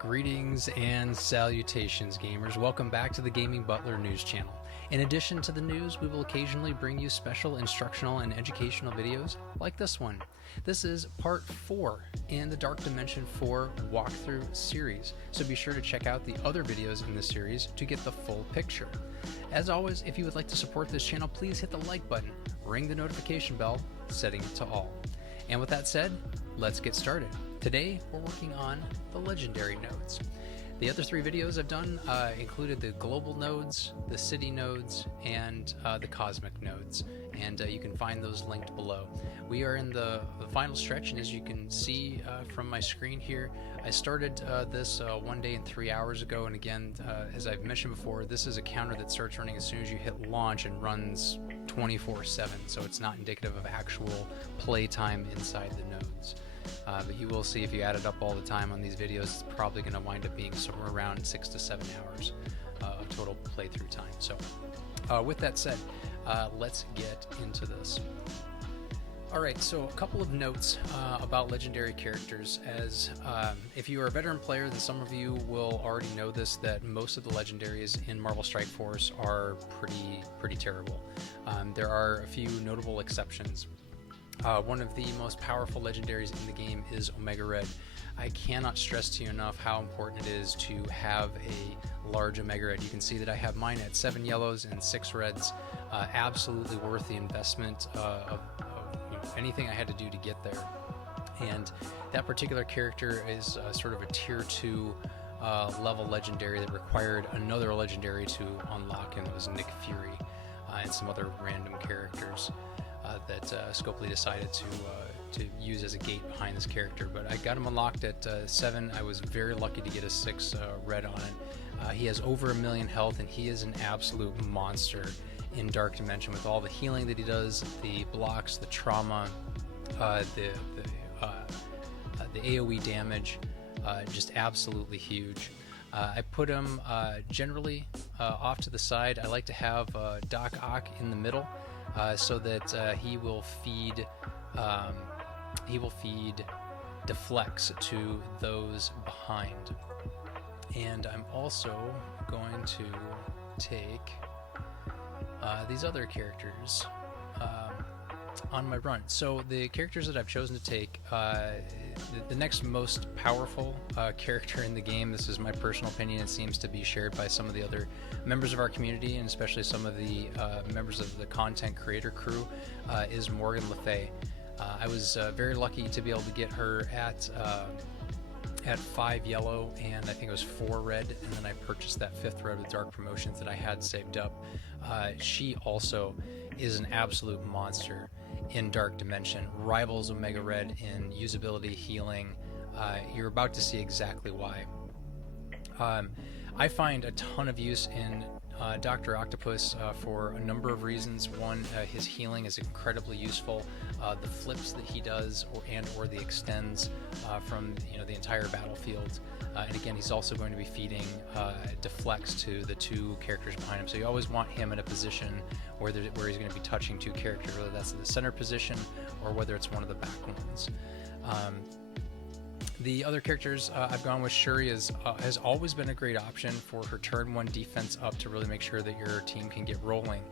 Greetings and salutations, gamers. Welcome back to the Gaming Butler news channel. In addition to the news, we will occasionally bring you special instructional and educational videos like this one. This is part 4 in the Dark Dimension 4 walkthrough series, so be sure to check out the other videos in this series to get the full picture. As always, if you would like to support this channel, please hit the like button, ring the notification bell, setting it to all. And with that said, let's get started. Today, we're working on the legendary nodes. The other 3 videos I've done included the global nodes, the city nodes, and the cosmic nodes. And you can find those linked below. We are in the final stretch, and as you can see from my screen here, I started this 1 day and 3 hours ago. And again, as I've mentioned before, this is a counter that starts running as soon as you hit launch and runs 24/7. So it's not indicative of actual play time inside the nodes. But you will see if you add it up all the time on these videos, it's probably going to wind up being somewhere around 6 to 7 hours of total playthrough time. So with that said, let's get into this. Alright, so a couple of notes about legendary characters. As if you are a veteran player, then some of you will already know this, that most of the legendaries in Marvel Strike Force are pretty terrible. There are a few notable exceptions. One of the most powerful legendaries in the game is Omega Red. I cannot stress to you enough how important it is to have a large Omega Red. You can see that I have mine at 7 yellows and 6 reds. Absolutely worth the investment of anything I had to do to get there. And that particular character is sort of a tier 2 level legendary that required another legendary to unlock, and it was Nick Fury and some other random characters that Scopely decided to use as a gate behind this character. But I got him unlocked at 7. I was very lucky to get a 6 red on it. He has over 1 million health, and he is an absolute monster in Dark Dimension with all the healing that he does, the blocks, the trauma, the AoE damage, just absolutely huge. I put him generally off to the side. I like to have Doc Ock in the middle. So that he will feed deflects to those behind. And I'm also going to take these other characters on my run. So the characters that I've chosen to take, the next most powerful character in the game, this is my personal opinion, it seems to be shared by some of the other members of our community, and especially some of the members of the content creator crew, is Morgan Le Fay. I was very lucky to be able to get her at 5 yellow, and I think it was 4 red, and then I purchased that 5th red with Dark Promotions that I had saved up. She also is an absolute monster in Dark Dimension, rivals Omega Red in usability, healing. You're about to see exactly why. I find a ton of use in Dr. Octopus for a number of reasons. One, his healing is incredibly useful. The flips that he does, or the extends from the entire battlefield. And again, he's also going to be feeding deflects to the 2 characters behind him. So you always want him in a position where he's going to be touching 2 characters, whether that's the center position or whether it's one of the back ones. The other characters I've gone with, Gerry has always been a great option for her turn 1 defense up to really make sure that your team can get rolling.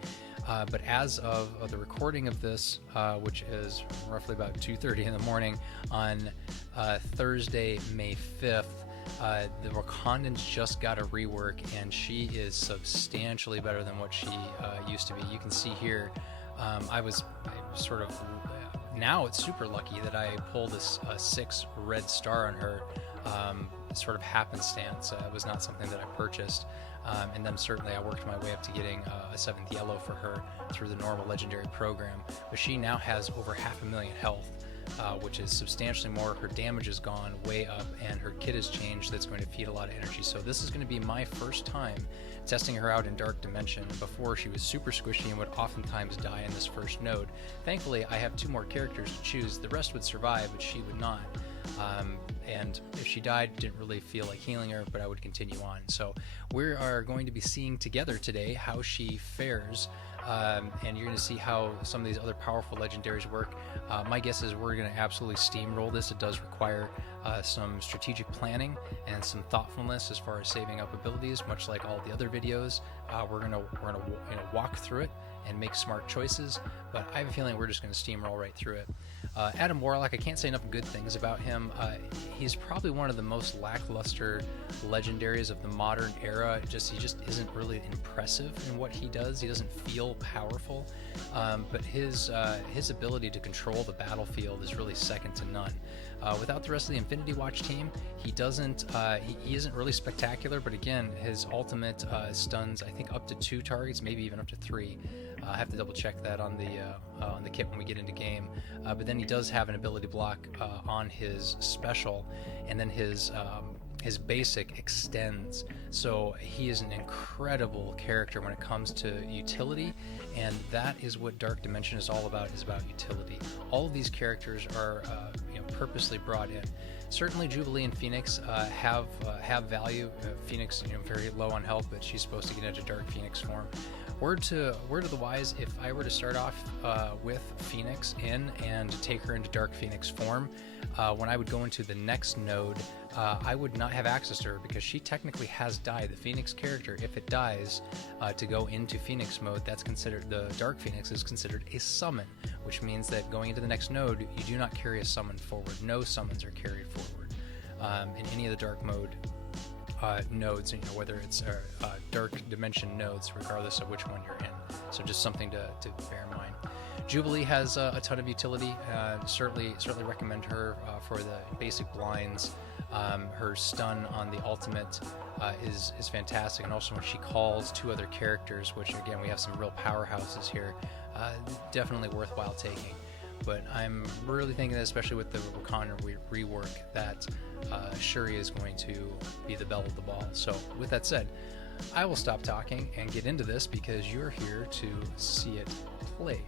But as of the recording of this, which is roughly about 2:30 in the morning on Thursday, May 5th, the Wakandans just got a rework, and she is substantially better than what she used to be. You can see here, I was sort of... Now it's super lucky that I pulled a 6 red star on her, sort of happenstance. It was not something that I purchased. And then certainly I worked my way up to getting a 7th yellow for her through the normal legendary program. But she now has over 500,000 health, which is substantially more. Her damage has gone way up, and her kit has changed. That's going to feed a lot of energy. So this is going to be my first time testing her out in Dark Dimension. Before, she was super squishy and would oftentimes die in this first node. Thankfully, I have 2 more characters to choose. The rest would survive, but she would not. And if she died, didn't really feel like healing her, but I would continue on. So we are going to be seeing together today how she fares and you're going to see how some of these other powerful legendaries work. My guess is we're going to absolutely steamroll this. It does require some strategic planning and some thoughtfulness as far as saving up abilities, much like all the other videos. We're gonna walk through it and make smart choices, but I have a feeling we're just going to steamroll right through it. Adam Warlock, I can't say enough good things about him. He's probably one of the most lackluster legendaries of the modern era. He just isn't really impressive in what he does. He doesn't feel powerful, but his ability to control the battlefield is really second to none. Without the rest of the Infinity Watch team, he doesn't. He isn't really spectacular, but again, his ultimate stuns I think up to 2 targets, maybe even up to 3. I have to double check that on the kit when we get into game. But then he does have an ability block on his special, and then his basic extends. So he is an incredible character when it comes to utility, and that is what Dark Dimension is all about. Is about utility. All of these characters are purposely brought in. Certainly Jubilee and Phoenix have value. Phoenix, very low on health, but she's supposed to get into Dark Phoenix form. Word to the wise, if I were to start off with Phoenix in and take her into Dark Phoenix form, when I would go into the next node, I would not have access to her because she technically has died. The Phoenix character, if it dies to go into Phoenix mode, that's considered, the Dark Phoenix is considered a summon, which means that going into the next node, you do not carry a summon forward. No summons are carried forward in any of the Dark mode nodes, whether it's Dark Dimension nodes, regardless of which one you're in. So just something to bear in mind. Jubilee has a ton of utility. Certainly recommend her for the basic blinds. Her stun on the ultimate is fantastic, and also when she calls 2 other characters, which again we have some real powerhouses here, definitely worthwhile taking. But I'm really thinking that, especially with the Wakanda rework, that Shuri is going to be the belle of the ball. So with that said, I will stop talking and get into this because you're here to see it played.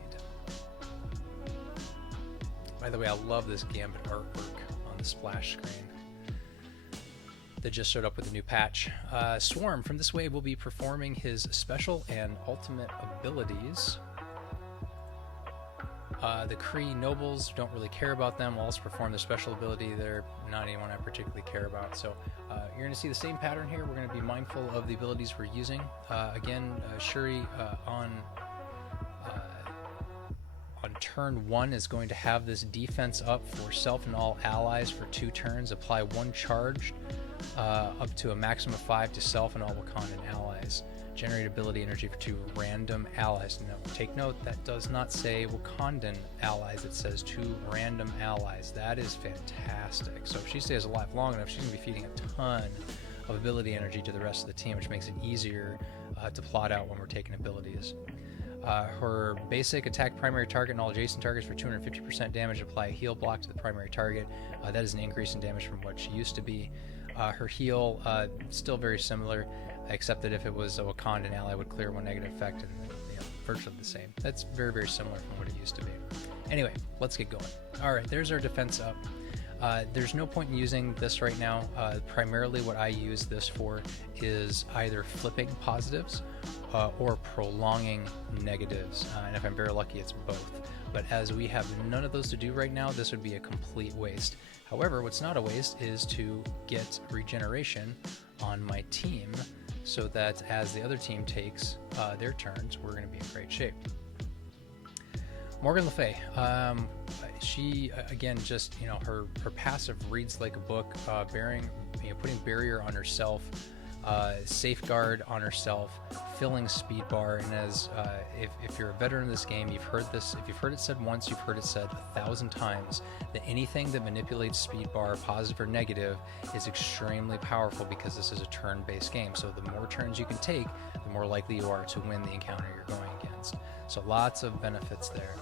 By the way, I love this Gambit artwork on the splash screen that just showed up with the new patch. Swarm from this wave will be performing his special and ultimate abilities. The Kree nobles, don't really care about them. Will also perform their special ability. They're not anyone I particularly care about. So you're going to see the same pattern here. We're going to be mindful of the abilities we're using. Again, Shuri on turn 1 is going to have this defense up for self and all allies for 2 turns. Apply 1 charged up to a maximum of 5 to self and all Wakandan allies. Generate ability energy for 2 random allies. Now, take note, that does not say Wakandan allies, it says 2 random allies. That is fantastic. So if she stays alive long enough, she's going to be feeding a ton of ability energy to the rest of the team, which makes it easier to plot out when we're taking abilities. Her basic attack primary target and all adjacent targets for 250% damage. Apply a heal block to the primary target. That is an increase in damage from what she used to be. Her heal, still very similar, except that if it was a Wakandan ally, would clear 1 negative effect, and virtually the same. That's very, very similar from what it used to be. Anyway, let's get going. All right, there's our defense up. There's no point in using this right now. Primarily what I use this for is either flipping positives or prolonging negatives, and if I'm very lucky, it's both. But as we have none of those to do right now, this would be a complete waste. However, what's not a waste is to get regeneration on my team, so that as the other team takes their turns, we're going to be in great shape. Morgan Le Fay, she again just her passive reads like a book, putting barrier on herself, safeguard on herself, filling speed bar, and as if you're a veteran of this game, you've heard this. If you've heard it said once, you've heard it said 1,000 times that anything that manipulates speed bar, positive or negative, is extremely powerful because this is a turn-based game. So the more turns you can take, the more likely you are to win the encounter you're going against. So lots of benefits there.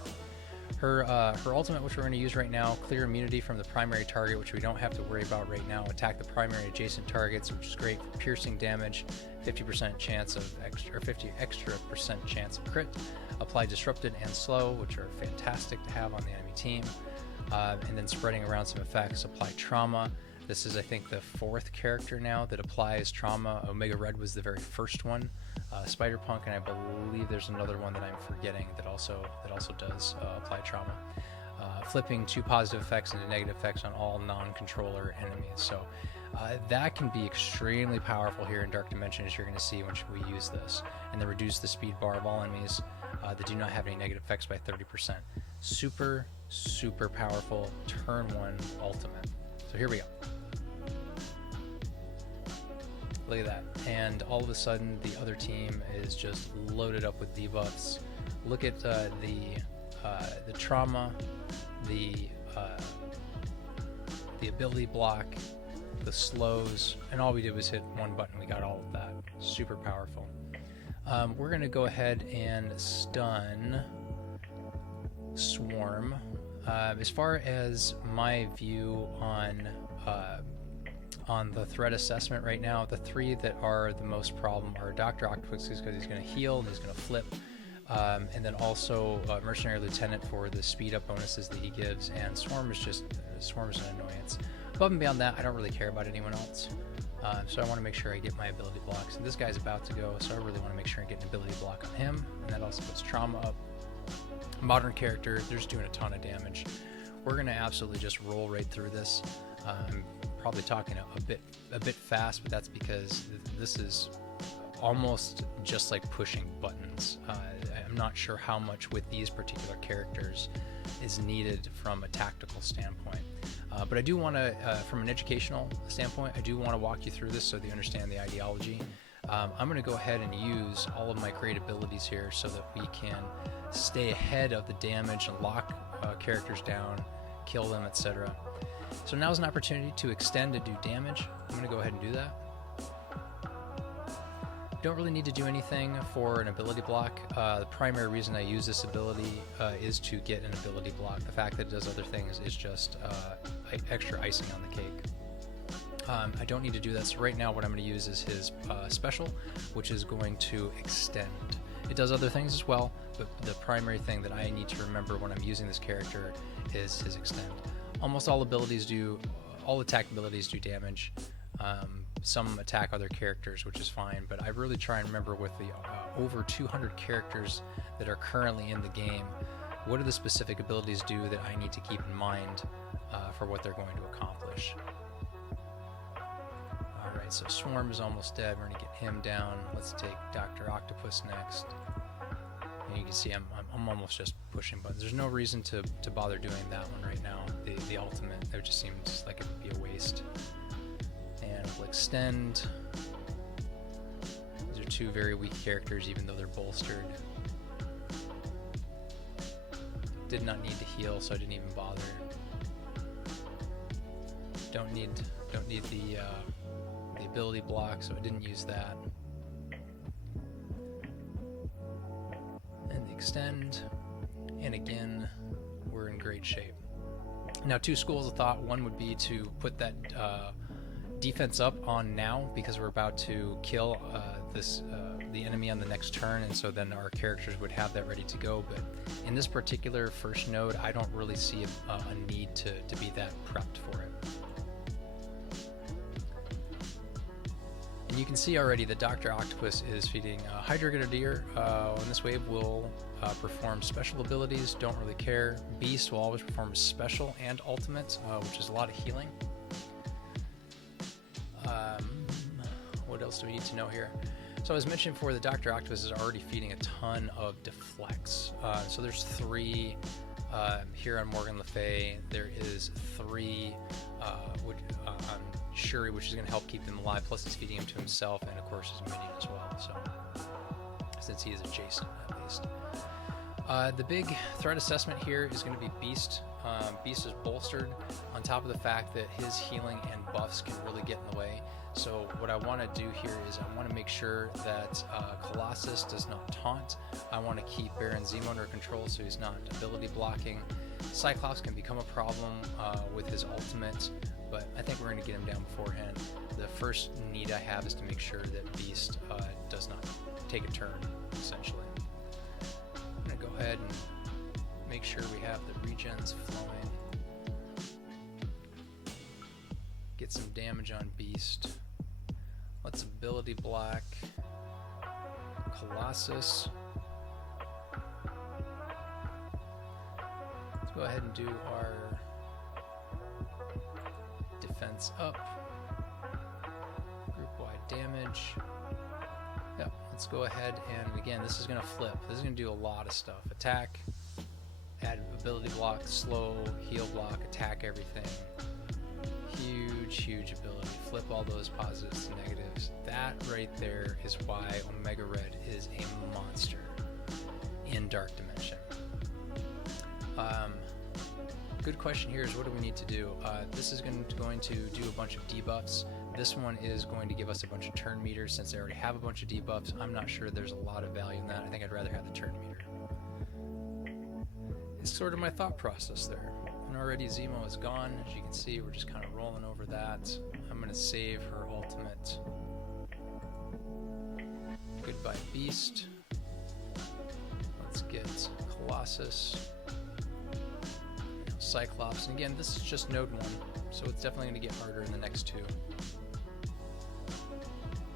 Her ultimate, which we're going to use right now, clear immunity from the primary target, which we don't have to worry about right now. Attack the primary adjacent targets, which is great for piercing damage. 50% chance of extra 50% chance of crit. Apply disrupted and slow, which are fantastic to have on the enemy team. And then spreading around some effects. Apply trauma. This is, I think, the 4th character now that applies trauma. Omega Red was the very first one Spider Punk, and I believe there's another one that I'm forgetting that also does apply trauma. Flipping 2 positive effects into negative effects on all non-controller enemies. So that can be extremely powerful here in Dark Dimension, as you're going to see when we use this. And then reduce the speed bar of all enemies that do not have any negative effects by 30%. Super, super powerful turn 1 ultimate. So here we go. Look at that. And all of a sudden, the other team is just loaded up with debuffs. Look at the trauma, the ability block, the slows, and all we did was hit one button. We got all of that. Super powerful. We're going to go ahead and stun Swarm. As far as my view on the threat assessment right now, the 3 that are the most problem are Dr. Octopus, because he's going to heal and he's going to flip. And then also Mercenary Lieutenant for the speed up bonuses that he gives, and Swarm is an annoyance. Above and beyond that, I don't really care about anyone else. So I want to make sure I get my ability blocks. And this guy's about to go, so I really want to make sure I get an ability block on him. And that also puts trauma up. Modern character, they're just doing a ton of damage. We're going to absolutely just roll right through this. I'm probably talking a bit fast, but that's because this is almost just like pushing buttons. I'm not sure how much with these particular characters is needed from a tactical standpoint. But I do want to, from an educational standpoint, I do want to walk you through this so that you understand the ideology. I'm going to go ahead and use all of my great abilities here so that we can stay ahead of the damage and lock characters down, kill them, etc. So now's an opportunity to extend to do damage. I'm going to go ahead and do that. Don't really need to do anything for an ability block. The primary reason I use this ability is to get an ability block. The fact that it does other things is just extra icing on the cake. I don't need to do that, so right now what I'm going to use is his special, which is going to extend. It does other things as well, but the primary thing that I need to remember when I'm using this character is his extend. Almost all abilities do, all attack abilities do damage. Some attack other characters, which is fine, but I really try and remember with the over 200 characters that are currently in the game, what do the specific abilities do that I need to keep in mind for what they're going to accomplish. Alright, so Swarm is almost dead. We're going to get him down. Let's take Dr. Octopus next. And you can see I'm almost just pushing buttons. There's no reason to bother doing that one right now. The ultimate, it just seems like it would be a waste. And we'll extend. These are 2 very weak characters, even though they're bolstered. Did not need to heal, so I didn't even bother. Don't need the ability block, so I didn't use that. And the extend, and again, we're in great shape. Now, 2 schools of thought. One would be to put that defense up on now, because we're about to kill the enemy on the next turn, and so then our characters would have that ready to go. But in this particular first node, I don't really see a need to be that prepped for it. And you can see already that Dr. Octopus is feeding Hydra Grenadier. On this wave will perform special abilities, don't really care. Beast will always perform special and ultimate, which is a lot of healing. What else do we need to know here? So as mentioned before, the Dr. Octopus is already feeding a ton of deflects. So there's 3 here on Morgan Le Fay. There is 3 on Shuri, which is going to help keep him alive, plus he's feeding him to himself and of course his minion as well, so since he is adjacent at least. The big threat assessment here is going to be Beast. Beast is bolstered on top of the fact that his healing and buffs can really get in the way. So what I want to do here is I want to make sure that Colossus does not taunt. I want to keep Baron Zemo under control so he's not ability blocking. Cyclops can become a problem with his ultimate, but I think we're going to get him down beforehand. The first need I have is to make sure that Beast does not take a turn, essentially. I'm going to go ahead and make sure we have the regens flowing. Get some damage on Beast. Let's ability block. Colossus. Let's go ahead and do our defense up. Group-wide damage. Yep, let's go ahead and again, this is going to flip. This is going to do a lot of stuff. Attack, add ability block, slow, heal block, attack everything. Huge ability. Flip all those positives to negatives. That right there is why Omega Red is a monster in Dark Dimension. Good question here is what do we need to do? This is going to do a bunch of debuffs. This one is going to give us a bunch of turn meters. Since I already have a bunch of debuffs, I'm not sure there's a lot of value in that. I think I'd rather have the turn meter. It's sort of my thought process there. And already Zemo is gone. As you can see, we're just kind of rolling over that. I'm going to save her ultimate. Goodbye Beast. Let's get Colossus. Cyclops. And again, this is just node 1, so it's definitely going to get harder in the next 2.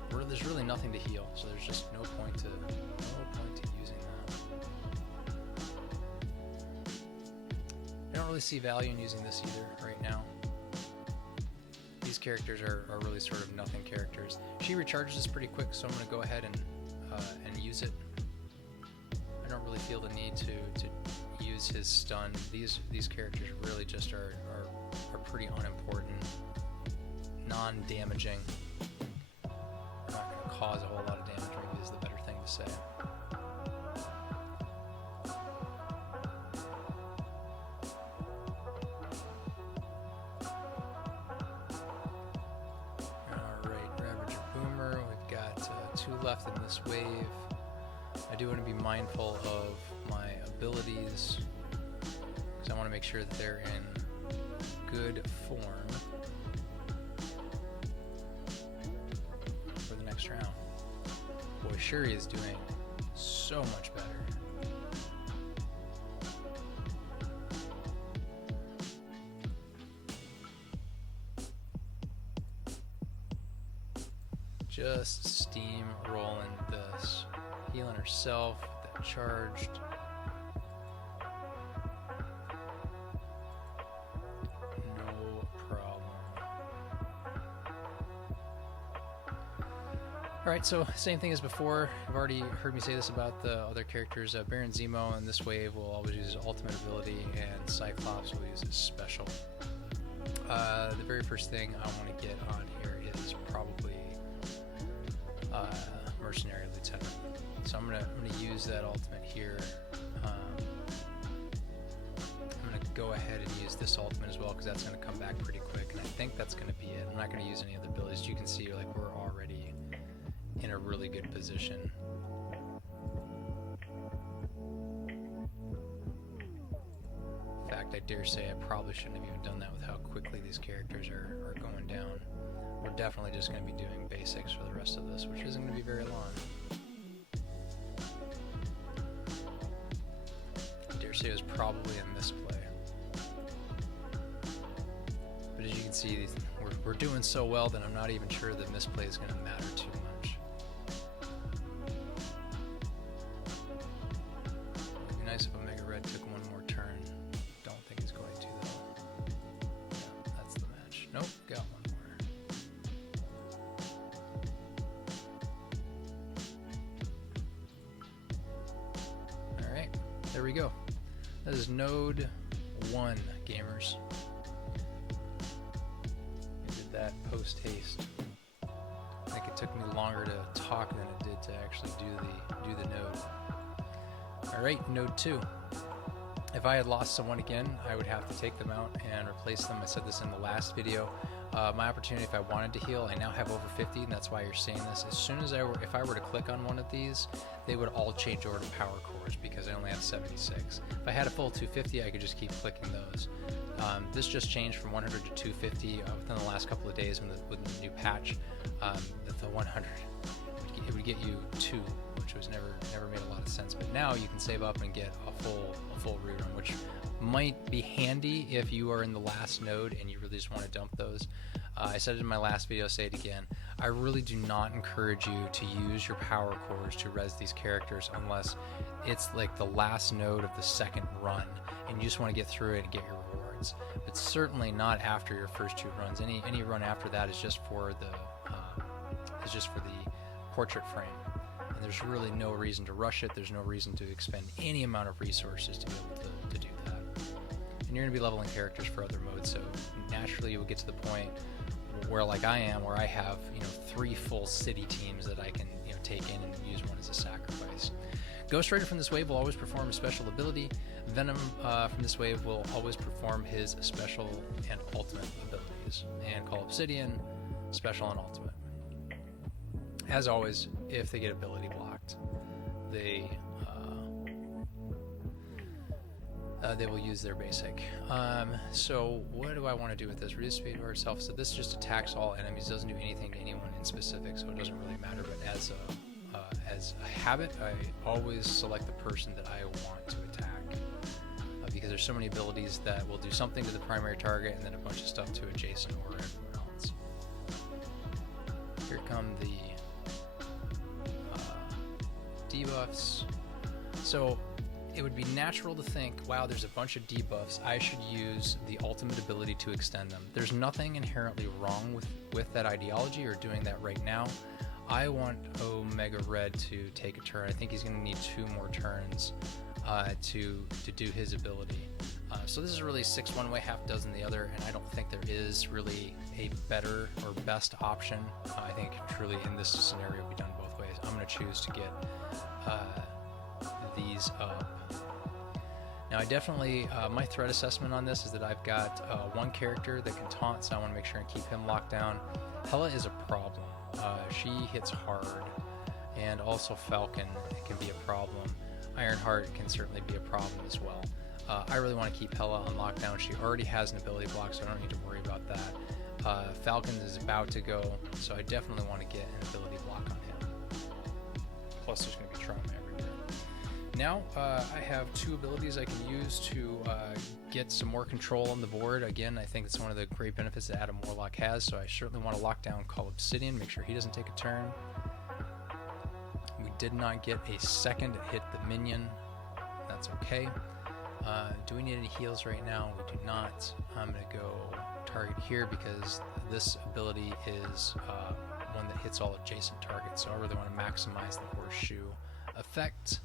There's really nothing to heal, so there's just no point to using that. I don't really see value in using this either right now. These characters are really sort of nothing characters. She recharges this pretty quick, so I'm going to go ahead and use it. I don't really feel the need to use his stun. These characters really just are pretty unimportant, non-damaging. They're not going to cause a whole lot of damage, maybe is the better thing to say. Alright, Ravager Boomer, we've got 2 left in this wave. I do want to be mindful of my abilities because I want to make sure that they're in good form for the next round. Boy, Shuri is doing so much better. Just steamrolling this. Healing herself, that charged. No problem. Alright, so same thing as before. You've already heard me say this about the other characters. Baron Zemo in this wave will always use his ultimate ability, and Cyclops will use his special. The very first thing I want to get on here is probably Mercenary Lieutenant. So I'm gonna use that ultimate here. I'm gonna go ahead and use this ultimate as well because that's gonna come back pretty quick, and I think that's gonna be it. I'm not gonna use any other abilities. You can see like we're already in a really good position. In fact, I dare say I probably shouldn't have even done that with how quickly these characters are going down. We're definitely just going to be doing basics for the rest of this, which isn't going to be very long. I dare say it was probably a misplay. But as you can see, we're doing so well that I'm not even sure the misplay is going to matter too much. It'd be nice if Omega Red took one more turn. Don't think he's going to, though. Yeah, that's the match. Nope, got one. There we go. That is node 1, gamers. I did that post haste. I think it took me longer to talk than it did to actually do the node. All right, node 2. If I had lost someone again, I would have to take them out and replace them. I said this in the last video. My opportunity, if I wanted to heal, I now have over 50, and that's why you're seeing this. As soon as if I were to click on one of these, they would all change over to power cores because I only have 76. If I had a full 250, I could just keep clicking those. This just changed from 100 to 250 within the last couple of days with the new patch. The 100, it would get you 2, which was never made a lot of sense. But now you can save up and get a full rerun, which might be handy if you are in the last node and you really just want to dump those. I said it in my last video, say it again. I really do not encourage you to use your power cores to res these characters unless it's like the last node of the second run and you just want to get through it and get your rewards. But certainly not after your first 2 runs. Any run after that is just for the portrait frame. And there's really no reason to rush it. There's no reason to expend any amount of resources to be able to do that. And you're going to be leveling characters for other modes, so naturally you will get to the point where, like I am, where I have 3 full city teams that I can take in and use one as a sacrifice. Ghost Rider from this wave will always perform a special ability. Venom from this wave will always perform his special and ultimate abilities. And Call Obsidian, special and ultimate. As always, if they get ability blocked, they will use their basic. So what do I want to do with this? Reduce speed or itself. So this just attacks all enemies, doesn't do anything to anyone in specific, so it doesn't really matter. But as a habit, I always select the person that I want to attack, because there's so many abilities that will do something to the primary target and then a bunch of stuff to adjacent or everyone else. Here come the debuffs. So it would be natural to think, wow, there's a bunch of debuffs, I should use the ultimate ability to extend them. There's nothing inherently wrong with that ideology or doing that right now. I want Omega Red to take a turn. I think he's going to need 2 more turns to do his ability. So this is really 6 one way, half dozen the other, and I don't think there is really a better or best option. I think truly in this scenario be done both ways. I'm going to choose to get these up. Now I definitely, my threat assessment on this is that I've got 1 character that can taunt, so I want to make sure and keep him locked down. Hela is a problem. She hits hard, and also Falcon can be a problem. Ironheart can certainly be a problem as well. I really want to keep Hela on lockdown. She already has an ability block, so I don't need to worry about that. Falcon is about to go, so I definitely want to get an ability block on him. Plus there's going to be trauma everywhere. Now I have 2 abilities I can use to get some more control on the board. Again, I think it's one of the great benefits that Adam Warlock has, so I certainly want to lock down Call Obsidian, make sure he doesn't take a turn. We did not get a second hit the minion. That's okay. Do we need any heals right now? We do not. I'm going to go target here because this ability is one that hits all adjacent targets, so I really want to maximize the horseshoe effect.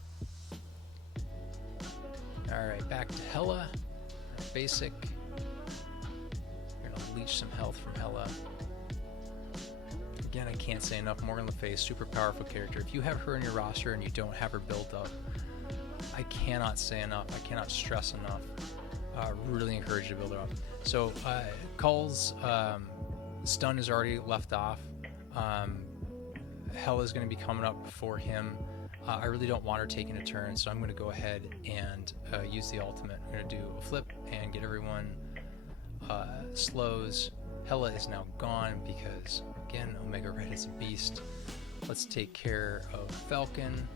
Alright, back to Hela. Basic. We're going to leech some health from Hela. Again, I can't say enough. Morgan Le Fay, super powerful character. If you have her in your roster and you don't have her built up, I cannot say enough. I cannot stress enough. Really encourage you to build her up. So, Cull's stun is already left off. Hela is going to be coming up before him. I really don't want her taking a turn, so I'm going to go ahead and use the ultimate. I'm going to do a flip and get everyone slows. Hela is now gone because, again, Omega Red is a beast. Let's take care of Falcon.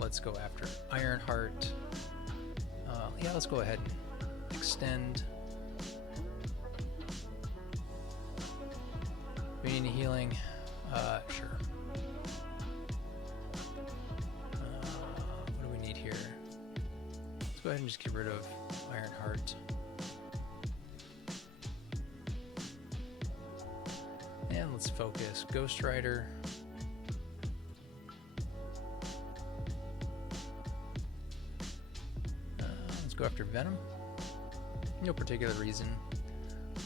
Let's go after Ironheart. Yeah, let's go ahead and extend. We need any healing? Sure. What do we need here? Let's go ahead and just get rid of Ironheart. And let's focus Ghost Rider. Let's go after Venom. No particular reason.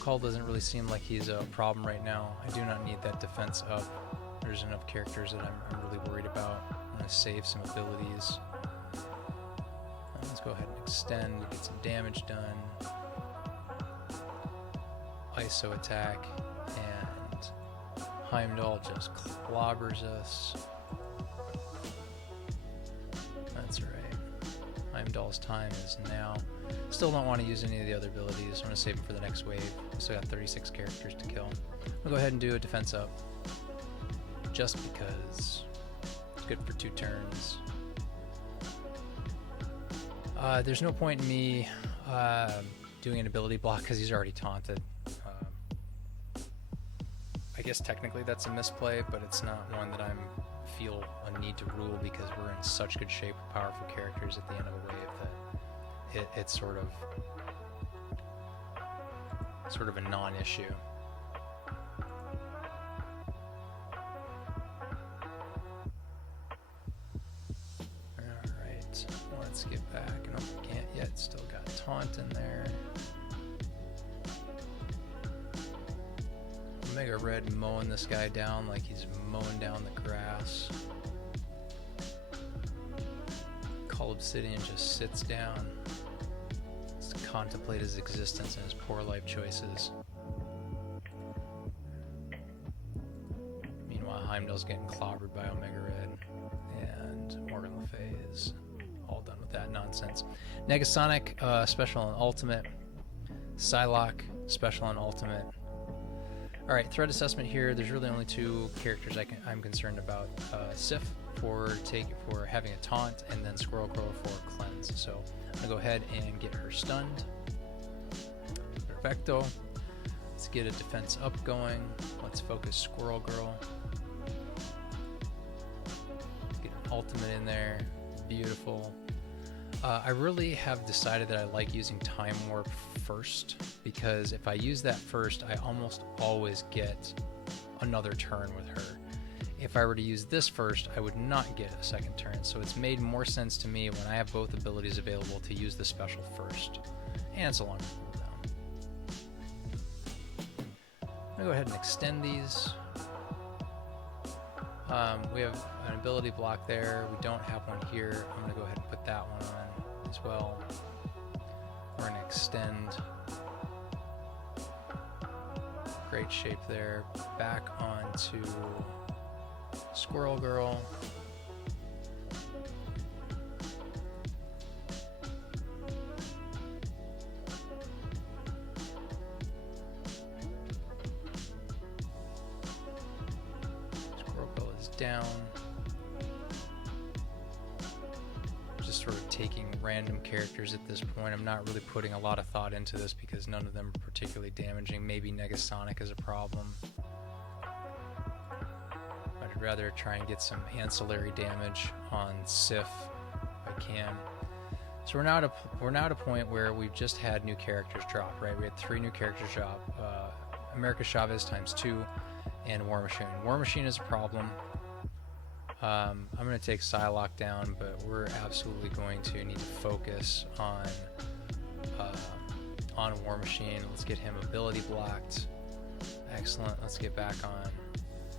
Cull doesn't really seem like he's a problem right now. I do not need that defense up. There's enough characters that I'm really worried about. I'm going to save some abilities. Let's go ahead and extend, get some damage done. ISO attack, and Heimdall just clobbers us. That's right. Heimdall's time is now. Still don't want to use any of the other abilities. I'm going to save them for the next wave. We still got 36 characters to kill. I'll go ahead and do a defense up. Just because it's good for 2 turns. There's no point in me doing an ability block because he's already taunted. I guess technically that's a misplay, but it's not one that I feel a need to rule because we're in such good shape with powerful characters at the end of a wave that it's sort of a non-issue. Alright, let's get back. No, can't yet, still got taunt in there. Omega Red mowing this guy down like he's mowing down the grass. Call Obsidian just sits down to contemplate his existence and his poor life choices. Meanwhile, Heimdall's getting clobbered by Omega Red, and Morgan Le Fay is all done with that nonsense. Negasonic, special and ultimate. Psylocke, special and ultimate. Alright, threat assessment here. There's really only two characters I'm concerned about. Sif for having a taunt, and then Squirrel Girl for cleanse. So I'm going to go ahead and get her stunned. Perfecto. Let's get a defense up going. Let's focus Squirrel Girl. Let's get an ultimate in there. Beautiful. I really have decided that I like using Time Warp first, because if I use that first, I almost always get another turn with her. If I were to use this first, I would not get a second turn, so it's made more sense to me when I have both abilities available to use the special first. And it's a longer cooldown. I'm going to go ahead and extend these. We have an ability block there. We don't have one here. I'm going to go ahead and put that one on as well. We're going to extend. Great shape there. Back onto Squirrel Girl. Squirrel Girl is down. Just sort of taking random characters at this point. I'm not really putting a lot of thought into this because none of them are particularly damaging. Maybe Negasonic is a problem. I'd rather try and get some ancillary damage on Sif if I can. So we're now at a point where we've just had new characters drop, right? We had 3 new characters drop. America Chavez ×2 and War Machine. War Machine is a problem. I'm going to take Psylocke down, but we're absolutely going to need to focus on War Machine. Let's get him ability blocked. Excellent. Let's get back on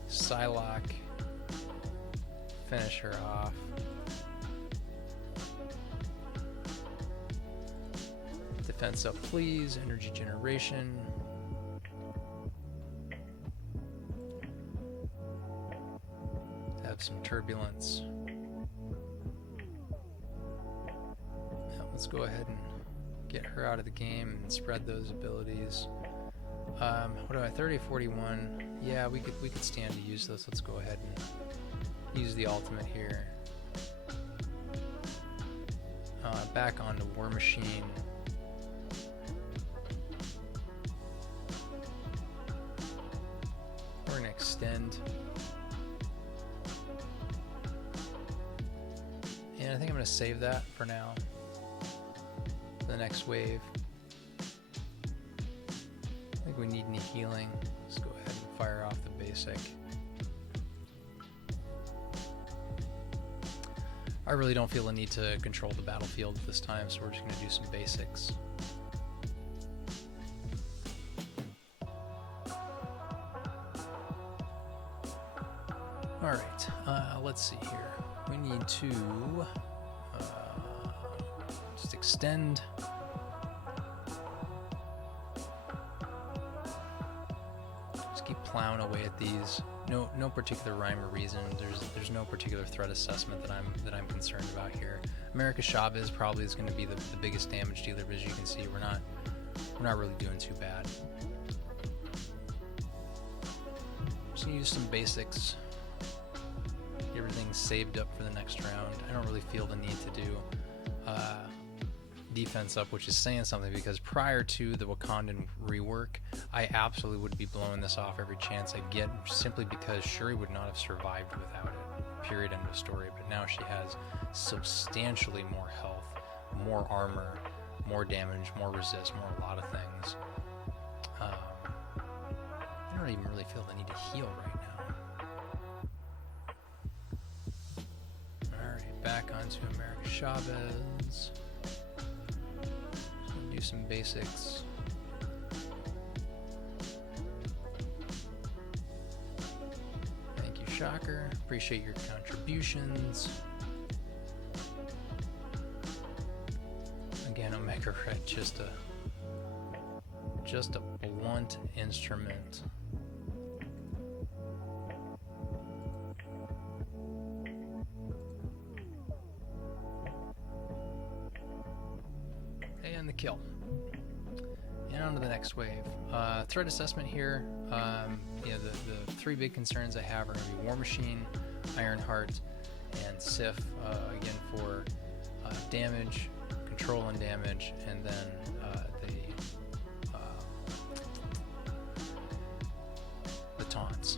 Psylocke. Finish her off. Defense up, please. Energy generation. Have some turbulence. Now let's go ahead and get her out of the game and spread those abilities. What do I? 30, 41. Yeah, we could stand to use this. Let's go ahead and use the ultimate here. Back onto War Machine. We're gonna extend. And I think I'm gonna save that for now. For the next wave. I think we need any healing. Let's go ahead and fire off the basic. I really don't feel the need to control the battlefield this time, so we're just going to do some basics. Alright, let's see here. We need to just extend. Just keep plowing away at these. No particular rhyme or reason. There's no particular threat assessment that I'm concerned about here. America Chavez probably is going to be the biggest damage dealer, but as you can see, we're not really doing too bad. Just gonna use some basics. Get everything saved up for the next round. I don't really feel the need to do defense up, which is saying something because prior to the Wakandan rework, I absolutely would be blowing this off every chance I get, simply because Shuri would not have survived without it. Period, end of story. But now she has substantially more health, more armor, more damage, more resist, more a lot of things. I don't even really feel the need to heal right now. Alright, back onto America Chavez. Do some basics. Thank you, Shocker. Appreciate your contributions. Again, Omega Red, just a blunt instrument. And the kill. And on to the next wave. Threat assessment here. The three big concerns I have are going to be War Machine, Ironheart, and Sif. Again for damage, control and damage, and then the taunts.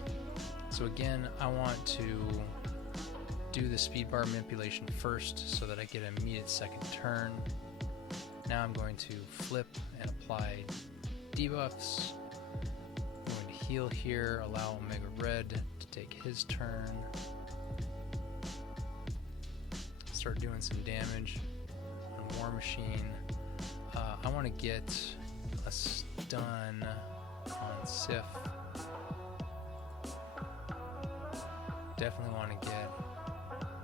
So again, I want to do the speed bar manipulation first so that I get an immediate second turn. Now I'm going to flip and apply debuffs. I'm going to heal here, allow Omega Red to take his turn. Start doing some damage on War Machine. I want to get a stun on Sif. Definitely want to get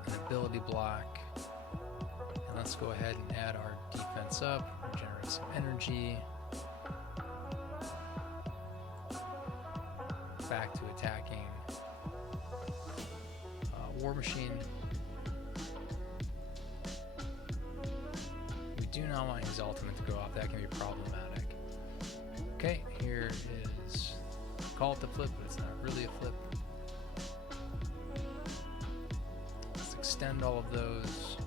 an ability block. And let's go ahead and add our defense up, generate some energy. Back to attacking War Machine. We do not want his ultimate to go off. That can be problematic. Okay, here is, call it the flip, but it's not really a flip. Let's extend all of those.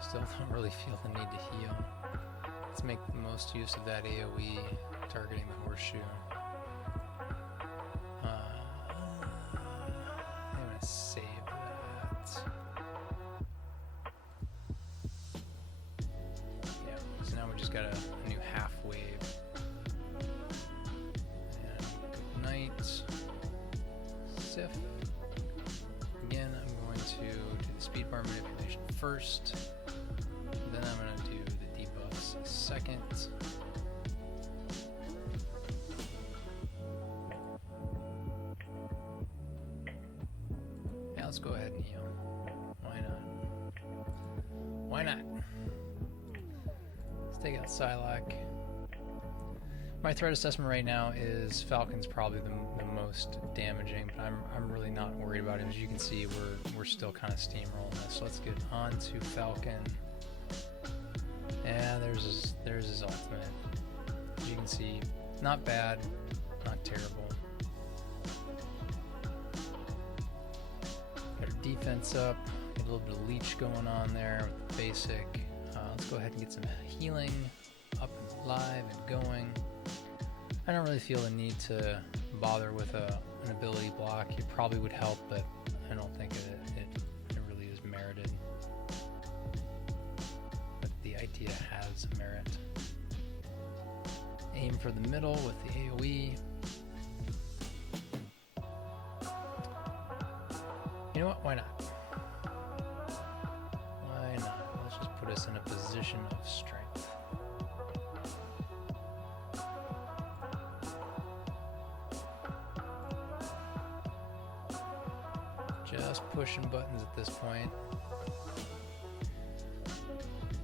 Still don't really feel the need to heal. Let's make the most use of that AoE targeting the horseshoe. I'm gonna save that. Yeah, so now we just got a new half wave. And good night. Sif. Again, I'm going to do the speed bar manipulation first. Then I'm going to do the debuffs second. Yeah, let's go ahead and heal. Why not? Why not? Let's take out Psylocke. My threat assessment right now is Falcon's probably the most damaging, but I'm really not worried about him. As you can see, we're still kind of steamrolling this. So let's get on to Falcon. Yeah, there's his ultimate. As you can see, not bad, not terrible. Got our defense up, get a little bit of leech going on there with the basic. Let's go ahead and get some healing up and live and going. I don't really feel the need to bother with an ability block. It probably would help, but I don't think it really is merited. Idea has merit. Aim for the middle with the AoE. You know what? Why not? Why not? Let's just put us in a position of strength. Just pushing buttons at this point.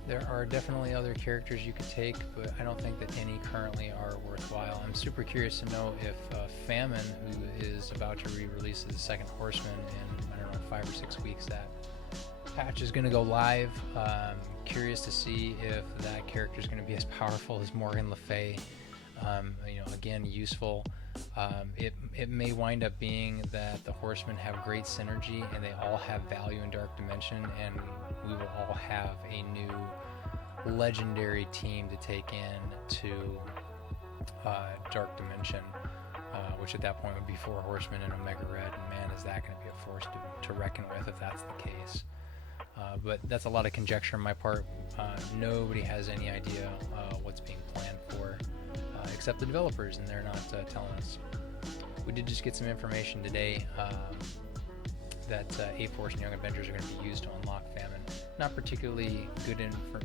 There are definitely other characters you could take, but I don't think that any currently are worthwhile. I'm super curious to know if Famine, who is about to re-release the Second Horseman in, I don't know, 5 or 6 weeks, that patch is going to go live. Curious to see if that character is going to be as powerful as Morgan Le Fay. Again, useful. It may wind up being that the horsemen have great synergy and they all have value in Dark Dimension, and we will all have a new legendary team to take in to Dark Dimension, which at that point would be 4 horsemen and Omega Red, and man, is that going to be a force to reckon with if that's the case. But that's a lot of conjecture on my part. Nobody has any idea what's being planned for, except the developers, and they're not telling us. We did just get some information today that A-Force and Young Avengers are going to be used to unlock Famine. Not particularly good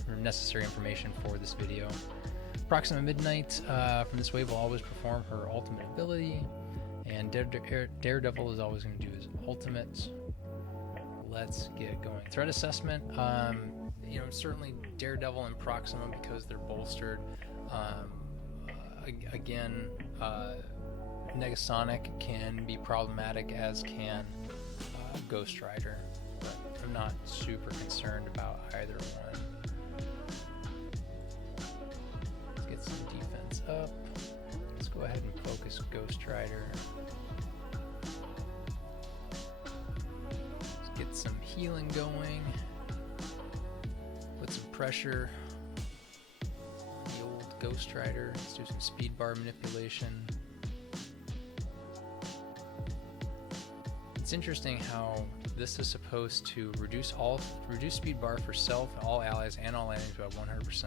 or necessary information for this video. Proxima Midnight from this wave will always perform her ultimate ability, and Daredevil is always going to do his ultimate. Let's get going. Threat assessment. Certainly Daredevil and Proxima, because they're bolstered. Again, Negasonic can be problematic, as can Ghost Rider, but I'm not super concerned about either one. Let's get some defense up. Let's go ahead and focus Ghost Rider. Let's get some healing going. Put some pressure on the old Ghost Rider. Let's do some speed bar manipulation. It's interesting how this is supposed to reduce speed bar for self, all allies, and all enemies by 100%.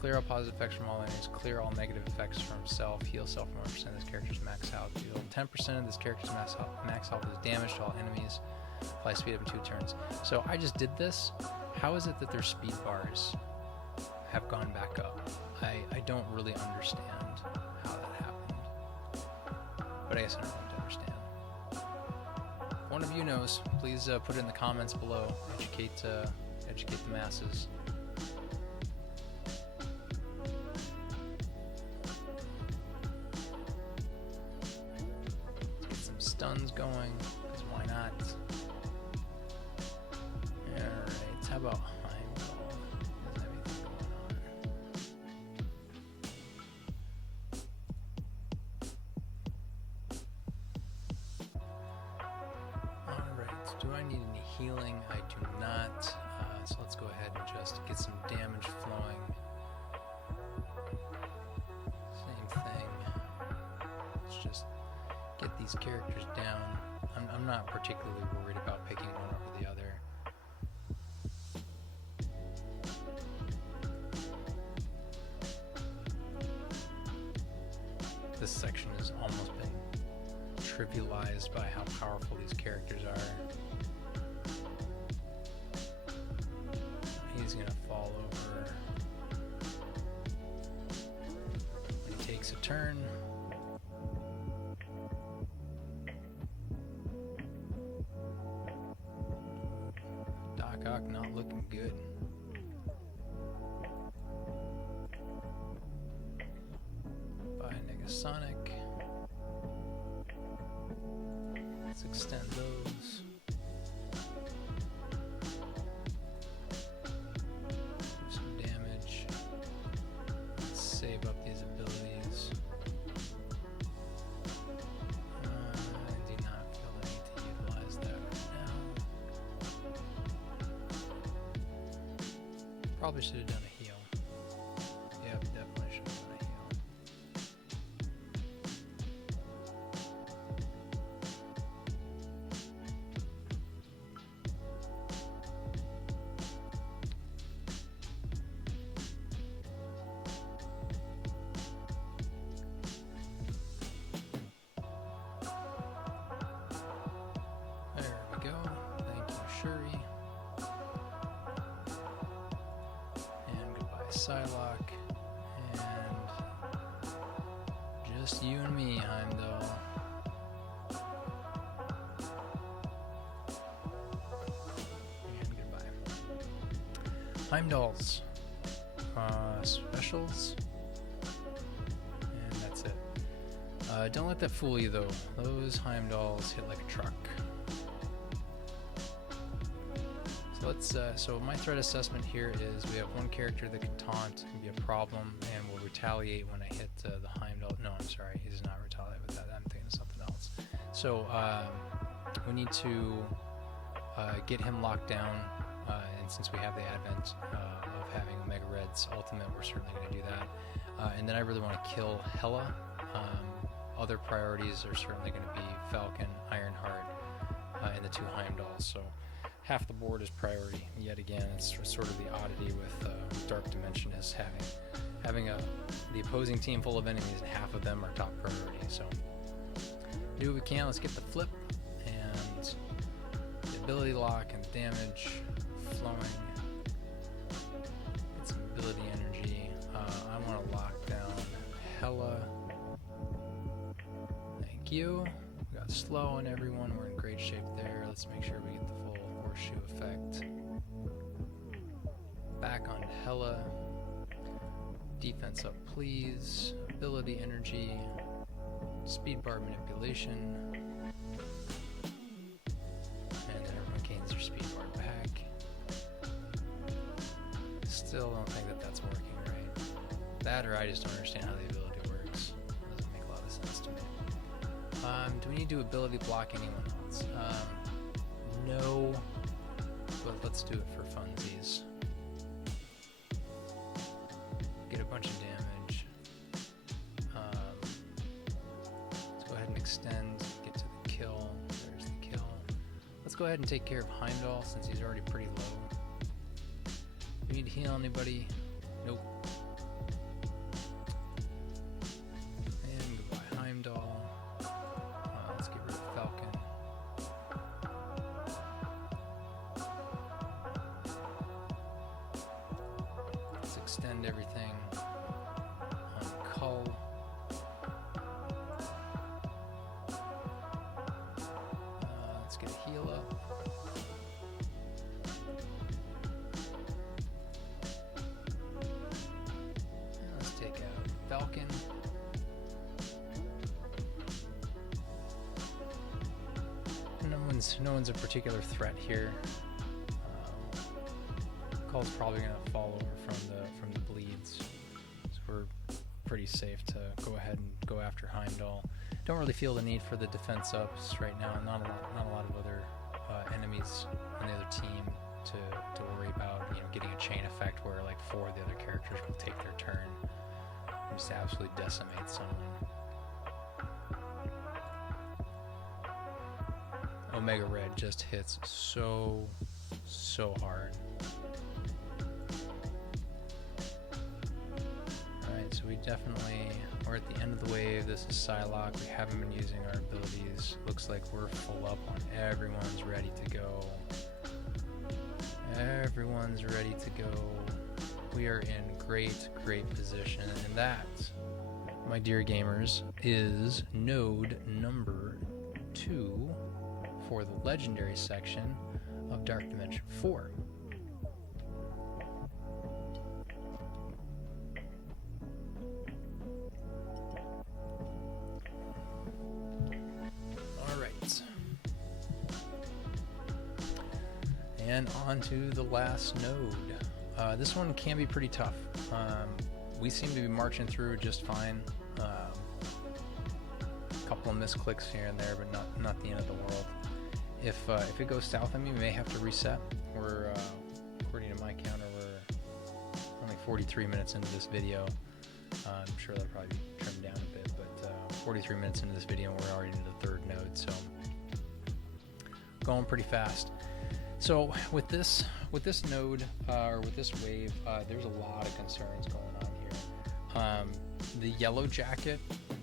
Clear all positive effects from all enemies. Clear all negative effects from self. Heal self from 100% of this character's max health. Deal 10% of this character's max health is damage to all enemies. Apply speed up in 2 turns. So I just did this. How is it that their speed bars have gone back up? I don't really understand how that happened, but I guess I don't need to understand. If one of you knows, please put it in the comments below. Educate the masses. Let's get some stuns going, because why not? Alright, how about Heimdall? Doesn't have anything going on. Alright, do I need any healing? I do not. So let's go ahead and just get some damage flowing. Same thing. Let's just get these characters down. I'm not particularly worried about picking one over the other. This section has almost been trivialized by how powerful these characters are. He's gonna fall over when he takes a turn. Doc Ock not looking good. By Negasonic. Let's extend those. Do some damage. Let's save up these abilities. I do not feel the need to utilize that right now. Probably should have done a heal. Yep, definitely should have done a heal. There we go. Thank you, Gerry. And goodbye, Psylocke. And just you and me, Heimdall. And goodbye. Heimdall's specials. And that's it. Don't let that fool you, though. Those Heimdalls hit like a truck. So let's. So my threat assessment here is we have one character that can taunt, can be a problem, and will retaliate when I hit the Heimdall. Heimdall. No, I'm sorry, he does not retaliate with that. I'm thinking of something else. So we need to get him locked down, and since we have the advent of having Omega Red's ultimate, we're certainly going to do that. And then I really want to kill Hela. Other priorities are certainly going to be Falcon, Ironheart, and the 2 Heimdalls. So half the board is priority. Yet again, it's sort of the oddity with Dark Dimension is having the opposing team full of enemies, and half of them are top priority. So do what we can. Let's get the flip and the ability lock and damage flowing. Get some ability energy. I want to lock down Hela. Thank you. We got slow on everyone. We're in great shape there. Let's make sure we get the full horseshoe effect. Back on Hela. Defense up, please. Ability energy. Speed bar manipulation. And then everyone gains their speed bar back. Still don't think that that's working right. That, or I just don't understand how the ability works. It doesn't make a lot of sense to me. Do we need to do ability block anyone else? No, but let's do it for funsies. Get a bunch of damage. Let's go ahead and extend, get to the kill. There's the kill. Let's go ahead and take care of Heimdall since he's already pretty low. Do we need to heal anybody? Nope. And goodbye Heimdall. Let's get rid of Falcon. Let's extend everything on Cull. Let's get a heal up. And let's take out Falcon. No one's a particular threat here. Cull's probably going to fall over from the bleeds, so we're pretty safe to go ahead and go after Heimdall. Don't really feel the need for the defense ups right now. Not a lot of other enemies on the other team to worry about. You know, getting a chain effect where like 4 of the other characters will take their turn and just absolutely decimate someone. Omega Red just hits so hard. Alright, so we're at the end of the wave. This is Psylocke. We haven't been using our abilities. Looks like we're full up on everyone's ready to go. Everyone's ready to go. We are in great position. And that, my dear gamers, is node number 2 for the legendary section of Dark Dimension 4. Alright. And on to the last node. This one can be pretty tough. We seem to be marching through just fine. A couple of misclicks here and there, but not the end of the world. If it goes south on me, we may have to reset. We're, according to my counter, we're only 43 minutes into this video. I'm sure that'll probably be trimmed down a bit, but 43 minutes into this video, we're already into the 3rd node, so going pretty fast. So with this node, or with this wave, there's a lot of concerns going on here. The yellow jacket,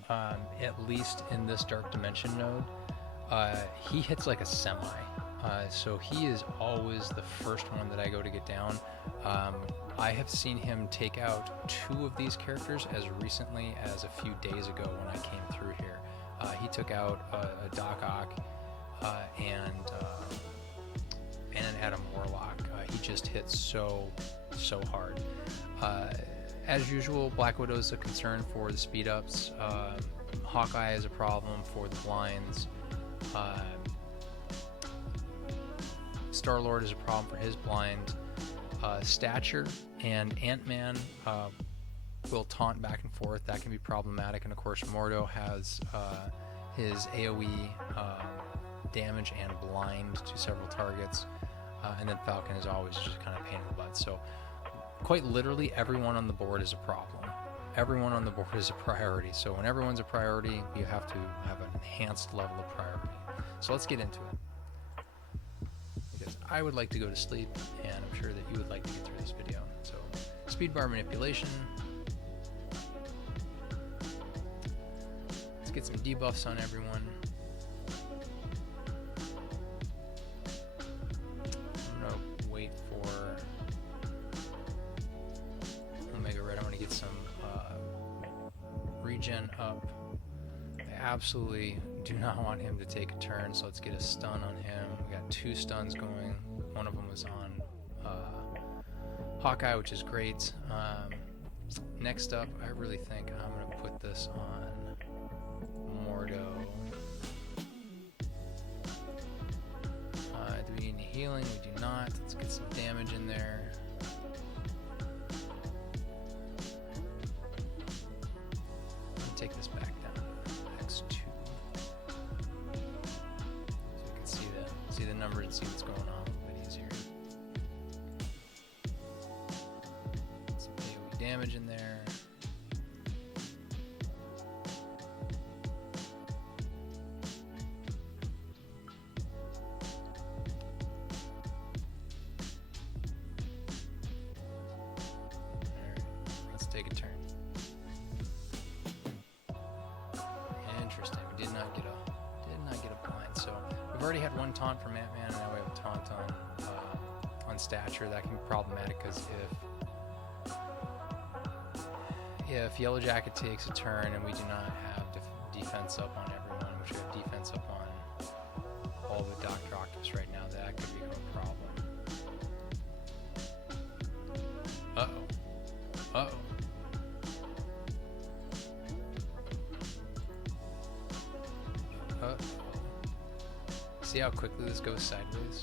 at least in this Dark Dimension node, he hits like a semi, so he is always the first one that I go to get down. I have seen him take out 2 of these characters as recently as a few days ago when I came through here. He took out a Doc Ock and an Adam Warlock. He just hits so hard. As usual, Black Widow is a concern for the speed ups. Hawkeye is a problem for the blinds. Star-Lord is a problem for his blind. Stature and Ant-Man will taunt back and forth. That can be problematic. And of course, Mordo has his AoE damage and blind to several targets. And then Falcon is always just kind of a pain in the butt. So quite literally, everyone on the board is a problem. Everyone on the board is a priority. So when everyone's a priority, you have to have an enhanced level of priority. So let's get into it. Because I would like to go to sleep, and I'm sure that you would like to get through this video. So speed bar manipulation. Let's get some debuffs on everyone. I'm gonna wait for Omega Red. I want to get some regen up. I absolutely do not want him to take a turn, so let's get a stun on him. We got 2 stuns going. One of them was on Hawkeye, which is great. Next up, I really think I'm going to put this on Mordo. Do we need any healing? We do not. Let's get some damage in there. Take this back down to X2 so we can see the numbers and see what's going on a little bit easier. Some AoE damage in there. Alright, let's take a turn. Interesting. We did not get a blind. So we've already had one taunt from Ant-Man, and now we have a taunt on Stature. That can be problematic because if Yellow Jacket takes a turn and we do not have defense up on everyone, which we have defense up on all the Dr. Octopus right now, that could become a problem. Uh-oh. Uh-oh. See how quickly this goes sideways?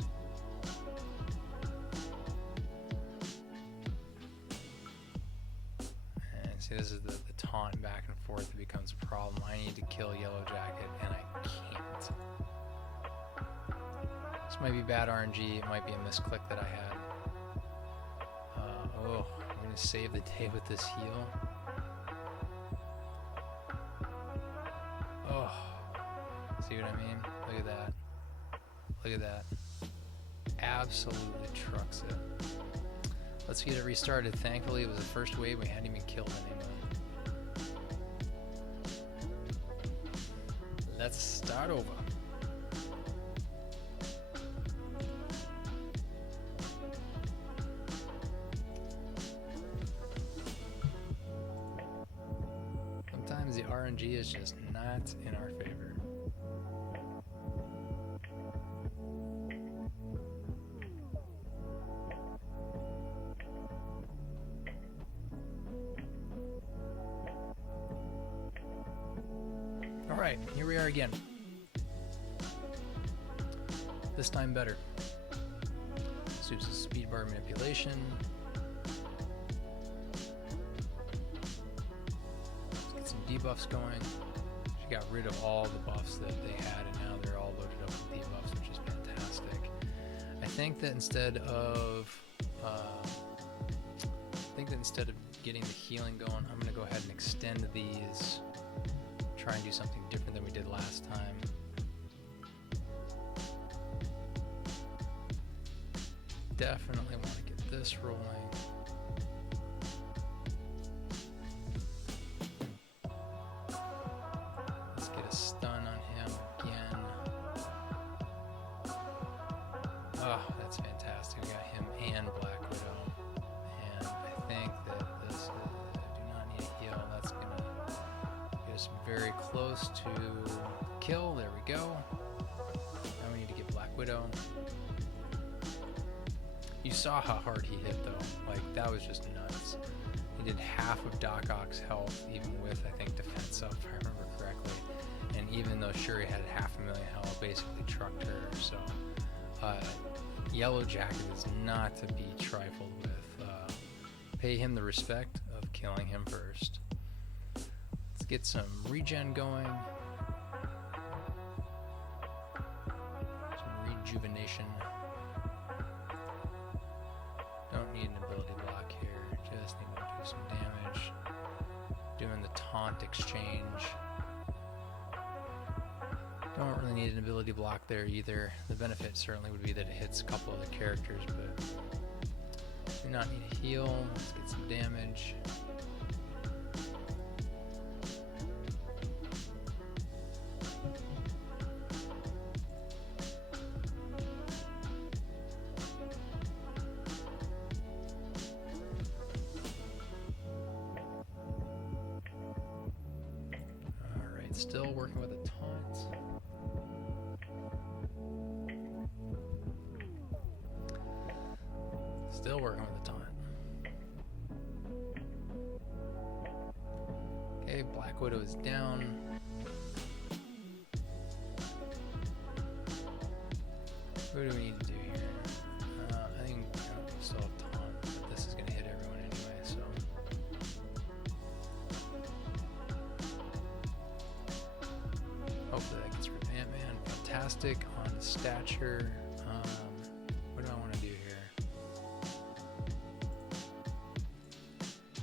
And see, this is the taunt back and forth that becomes a problem. I need to kill Yellow Jacket, and I can't. This might be bad RNG. It might be a misclick that I had. I'm going to save the day with this heal. Oh, see what I mean? Look at that. Look at that. Absolutely trucks it. Let's get it restarted. Thankfully, it was the first wave. We hadn't even killed anyone. Let's start over. Sometimes the RNG is just not in our favor. Alright, here we are again. This time better. Let's do some speed bar manipulation. Let's get some debuffs going. She got rid of all the buffs that they had, and now they're all loaded up with debuffs, which is fantastic. I think that instead of getting the healing going, I'm going to go ahead and extend these. Try and do something different than we did last time. Definitely want to get this rolling. Let's get a stun on him again. Oh, that's fantastic. We got him and Black Widow. And I think that this is, I do not need a heal. That's going to get us very close to kill. There we go. Now we need to get Black Widow. You saw how hard he hit though. Like, that was just nuts. He did half of Doc Ock's health, even with, I think, defense up, if I remember correctly. And even though Shuri had 500,000 health, basically trucked her. So, Yellow Jacket is not to be trifled with. Pay him the respect of killing him first. Let's get some regen going. Some rejuvenation. Don't need an ability block here. Just need to do some damage. Doing the taunt exchange. Don't really need an ability block there either. The benefit certainly would be that it hits a couple other characters, but do not need a heal. Let's get some damage. Alright, still working with a taunt. Still working with the taunt. Okay, Black Widow is down. What do we need to do here? I think we still have taunt, but this is going to hit everyone anyway, so. Hopefully that gets rid of Ant-Man. Fantastic on stature. What do I want to do here?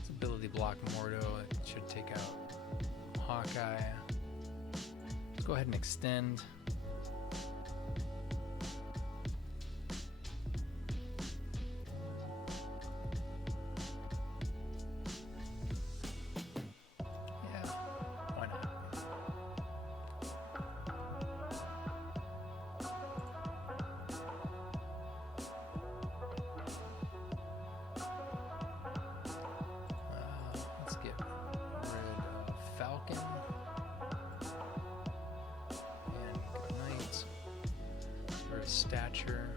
Ability block Mordo, it should take out Hawkeye. Let's go ahead and extend. Yeah, why not? Let's get rid of Falcon and Knight for his stature.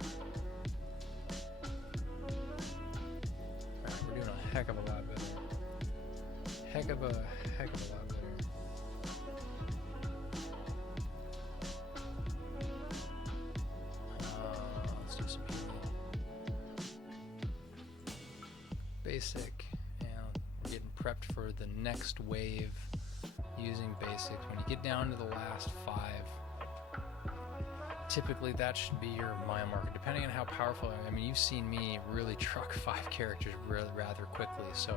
Alright, we're doing a heck of a lot better. Heck of a lot better. Let's do some healing. Basic. We're getting prepped for the next wave using basics. When you get down to the last 5, typically that should be your mile marker, depending on how powerful. I mean, you've seen me really truck 5 characters rather quickly, so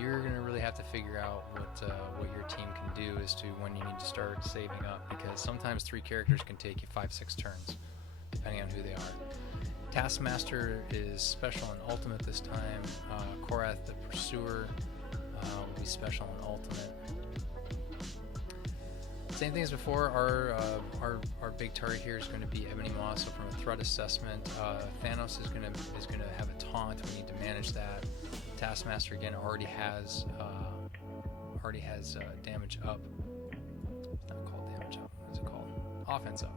you're going to really have to figure out what your team can do as to when you need to start saving up, because sometimes 3 characters can take you 5-6 turns, depending on who they are. Taskmaster is special and ultimate this time. Korath the Pursuer will be special and ultimate. Same thing as before. Our big target here is going to be Ebony Maw. So from a threat assessment, Thanos is going to have a taunt. We need to manage that. Taskmaster again already has damage up. It's not called damage up. What's it called? Offense up.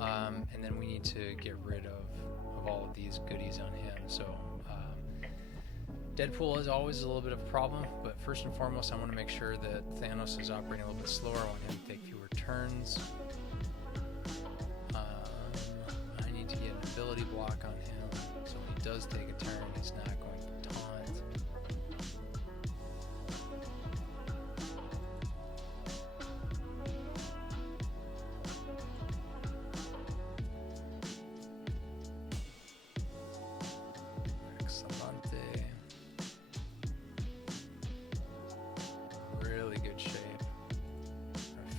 And then we need to get rid of all of these goodies on him. So Deadpool is always a little bit of a problem, but first and foremost I want to make sure that Thanos is operating a little bit slower. I want him to take fewer turns. I need to get an ability block on him, so when he does take a turn he's not going to taunt. Really good shape.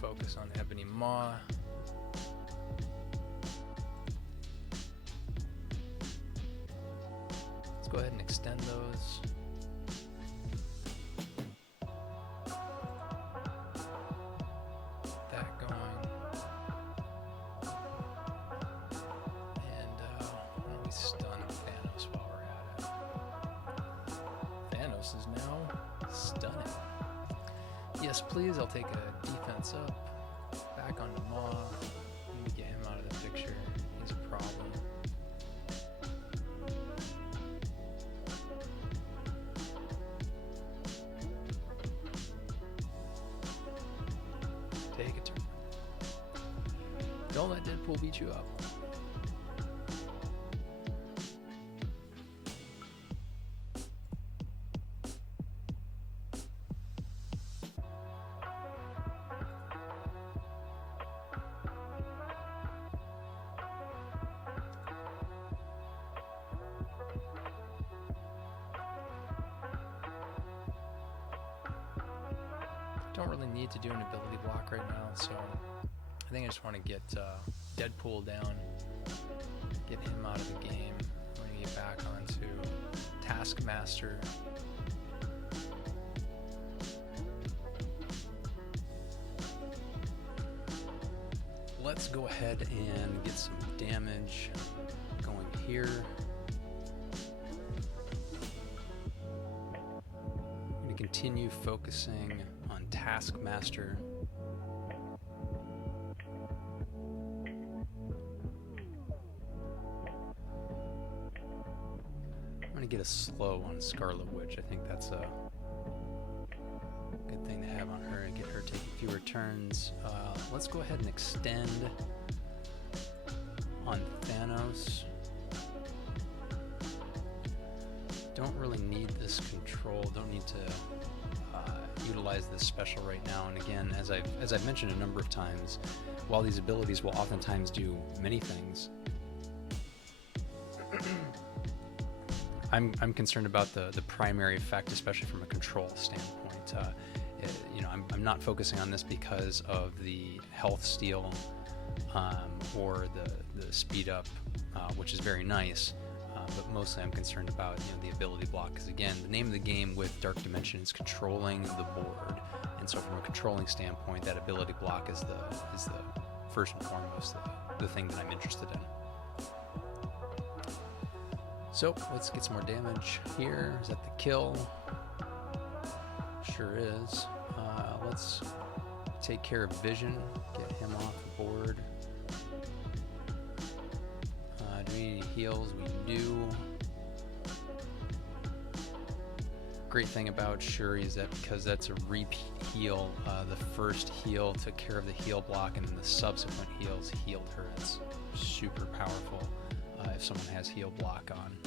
Focus on Ebony Maw. Let's go ahead and extend those. Get that going. And why don't we stun Thanos while we're at it? Thanos is now stunning. Yes, please. I'll take a defense up. Back onto Maw. Need to get him out of the picture. He's a problem. Take a turn. Don't let Deadpool beat you up. don't really need to do an ability block right now, so I think I just want to get Deadpool down, get him out of the game. I'm going to get back onto Taskmaster. Let's go ahead and get some damage going here. I'm going to continue focusing on Taskmaster. I'm going to get a slow on Scarlet Witch. I think that's a good thing to have on her and get her taking fewer turns. Let's go ahead and extend on Thanos. Don't really need this control. Don't need to utilize this special right now. And again, as I've mentioned a number of times, while these abilities will oftentimes do many things, I'm concerned about the primary effect, especially from a control standpoint. I'm not focusing on this because of the health steal or the speed up, which is very nice. But mostly I'm concerned about the ability block, because again, the name of the game with Dark Dimension is controlling the board, and so from a controlling standpoint, that ability block is the first and foremost the thing that I'm interested in. So let's get some more damage here. Is that the kill? Sure is. Let's take care of Vision, get him off the board. Do we need any heals? We do. Great thing about Shuri is that because that's a repeat heal, the first heal took care of the heal block, and then the subsequent heals healed her. That's super powerful if someone has heal block on.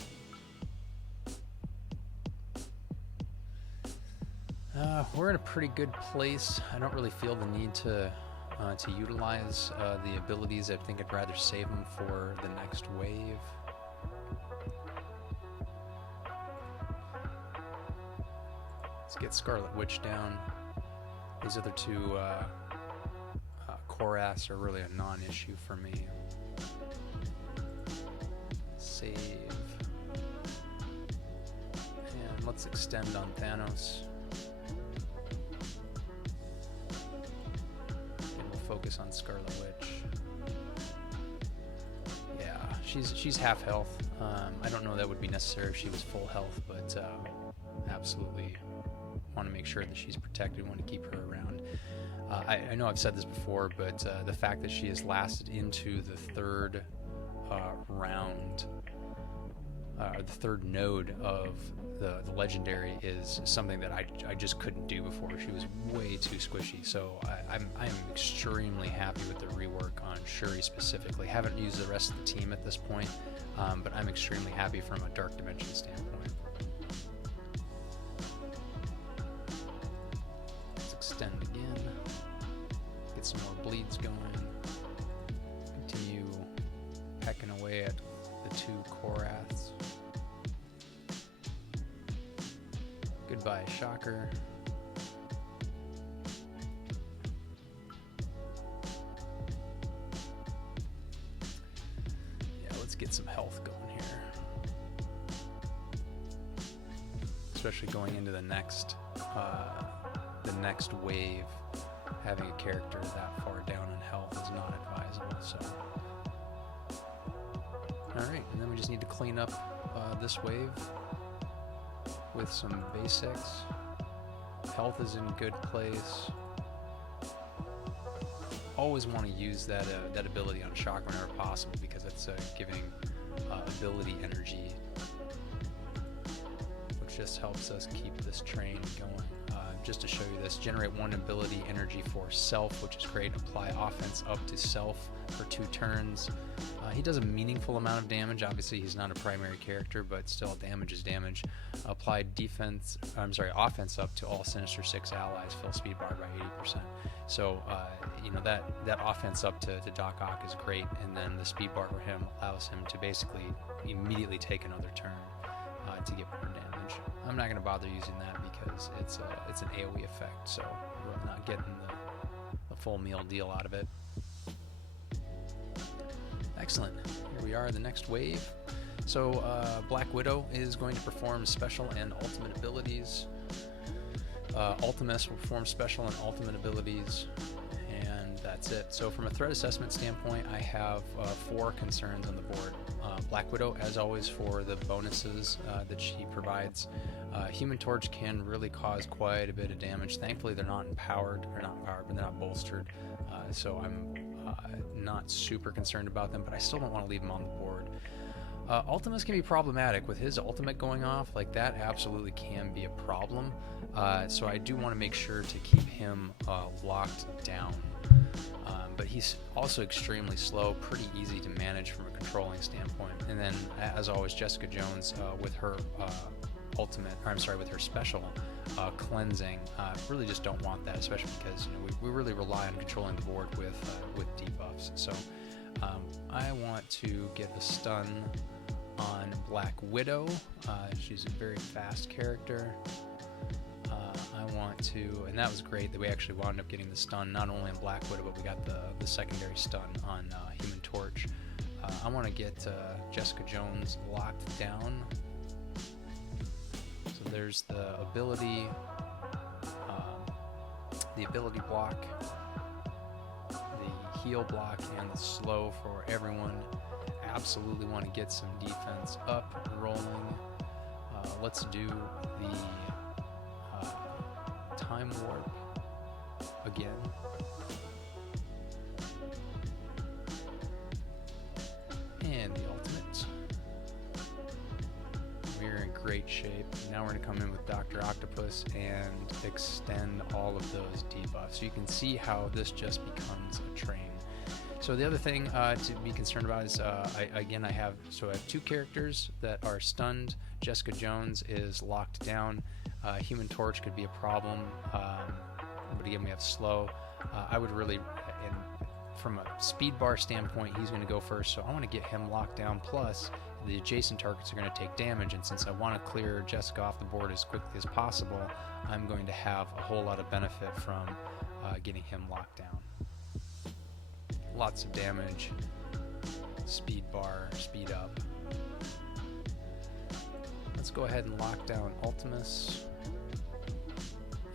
We're in a pretty good place. I don't really feel the need to utilize the abilities. I think I'd rather save them for the next wave. Let's get Scarlet Witch down. These other two Koraths are really a non-issue for me. Save. And let's extend on Thanos. Focus on Scarlet Witch. Yeah, she's half health. I don't know that would be necessary if she was full health, but absolutely want to make sure that she's protected. Want to keep her around. I know I've said this before, but the fact that she has lasted into the third round, the third node of the legendary is something that I just couldn't do before. She was way too squishy, so I'm extremely happy with the rework on Shuri specifically. Haven't used the rest of the team at this point, but I'm extremely happy from a Dark Dimension standpoint. Let's extend again, get some more bleeds going, continue pecking away at the two Koraths. Goodbye, Shocker. Yeah, let's get some health going here. Especially going into the next wave, having a character that far down in health is not advisable. So, all right, and then we just need to clean up this wave with some basics. Health is in good place. Always want to use that ability on Shock whenever possible, because it's giving ability energy, which just helps us keep this train going. Just to show you this, generate one ability energy for self, which is great. Apply offense up to self for 2 turns. He does a meaningful amount of damage. Obviously, he's not a primary character, but still, damage is damage. Apply offense up to all Sinister 6 allies. Fill speed bar by 80%. So, that offense up to Doc Ock is great, and then the speed bar for him allows him to basically immediately take another turn. to get more damage. I'm not going to bother using that because it's an AoE effect, so we're not getting the full meal deal out of it. Excellent. Here we are, the next wave. So Black Widow is going to perform special and ultimate abilities. Ultimus will perform special and ultimate abilities, and that's it. So from a threat assessment standpoint, I have 4 concerns on the board. Black Widow, as always, for the bonuses that she provides. Human Torch can really cause quite a bit of damage. Thankfully, they're not empowered, or not empowered, but they're not bolstered. So I'm not super concerned about them, but I still don't want to leave them on the board. Ultimus can be problematic with his ultimate going off. Like, that absolutely can be a problem. So I do want to make sure to keep him locked down. But he's also extremely slow, pretty easy to manage from a controlling standpoint. And then, as always, Jessica Jones with her with her special cleansing. Really just don't want that, especially because we really rely on controlling the board with debuffs. So I want to get a stun on Black Widow. She's a very fast character. I want to, and that was great that we actually wound up getting the stun not only on Black Widow, but we got the secondary stun on Human Torch. I want to get Jessica Jones locked down. So there's the ability block, the heal block, and the slow for everyone. Absolutely want to get some defense up and rolling. Let's do the time warp again. And the ultimate. We're in great shape. Now we're going to come in with Dr. Octopus and extend all of those debuffs. So you can see how this just becomes a train. So the other thing to be concerned about is, I have 2 characters that are stunned. Jessica Jones is locked down. Human Torch could be a problem, but again, we have slow. I would really, from a speed bar standpoint, he's going to go first, so I want to get him locked down. Plus, the adjacent targets are going to take damage, and since I want to clear Jessica off the board as quickly as possible, I'm going to have a whole lot of benefit from getting him locked down. Lots of damage, speed bar, speed up. Let's go ahead and lock down Ultimus.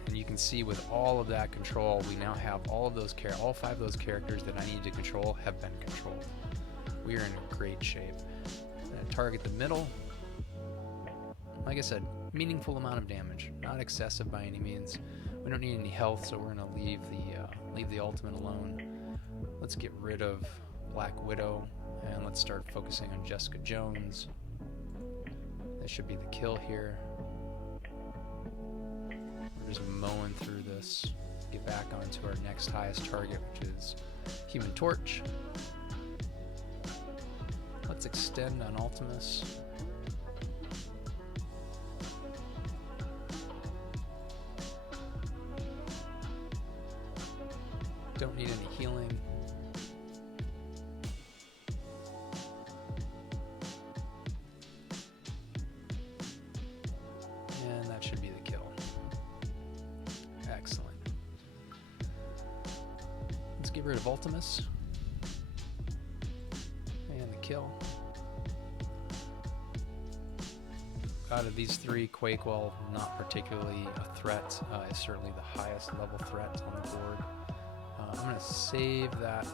And you can see with all of that control, we now have all 5 of those characters that I need to control have been controlled. We are in great shape. I'm going to target the middle. Like I said, meaningful amount of damage, not excessive by any means. We don't need any health, so we're going to leave the ultimate alone. Let's get rid of Black Widow, and let's start focusing on Jessica Jones. That should be the kill here. We're just mowing through this. Get back onto our next highest target, which is Human Torch. Let's extend on Ultimus. Don't need any healing. And that should be the kill. Excellent. Let's get rid of Ultimus. And the kill. Out of these 3, Quake, while not particularly a threat, is certainly the highest level threat on the board. I'm going to save that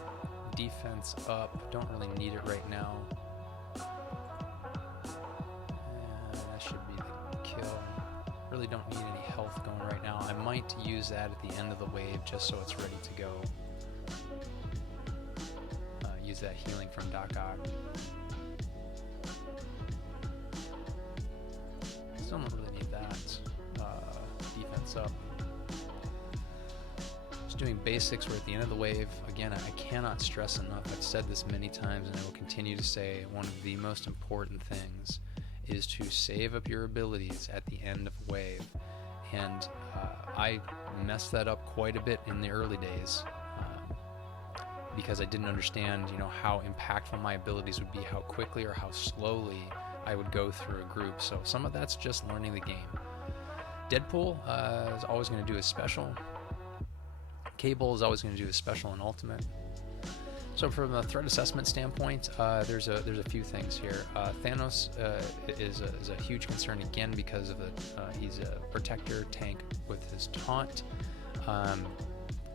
defense up. Don't really need it right now. And that should be the kill. Really don't need any health going right now. I might use that at the end of the wave just so it's ready to go. Use that healing from Doc Ock. Still don't really need that. Defense up. Doing basics. We're at the end of the wave. Again, I cannot stress enough, I've said this many times and I will continue to say, one of the most important things is to save up your abilities at the end of a wave. And I messed that up quite a bit in the early days because I didn't understand, how impactful my abilities would be, how quickly or how slowly I I would go through a group. So some of that's just learning the game. Deadpool is always going to do his special. Cable is always going to do his special and ultimate. So from a threat assessment standpoint, there's a few things here. Thanos is a huge concern again because of he's a protector tank with his taunt.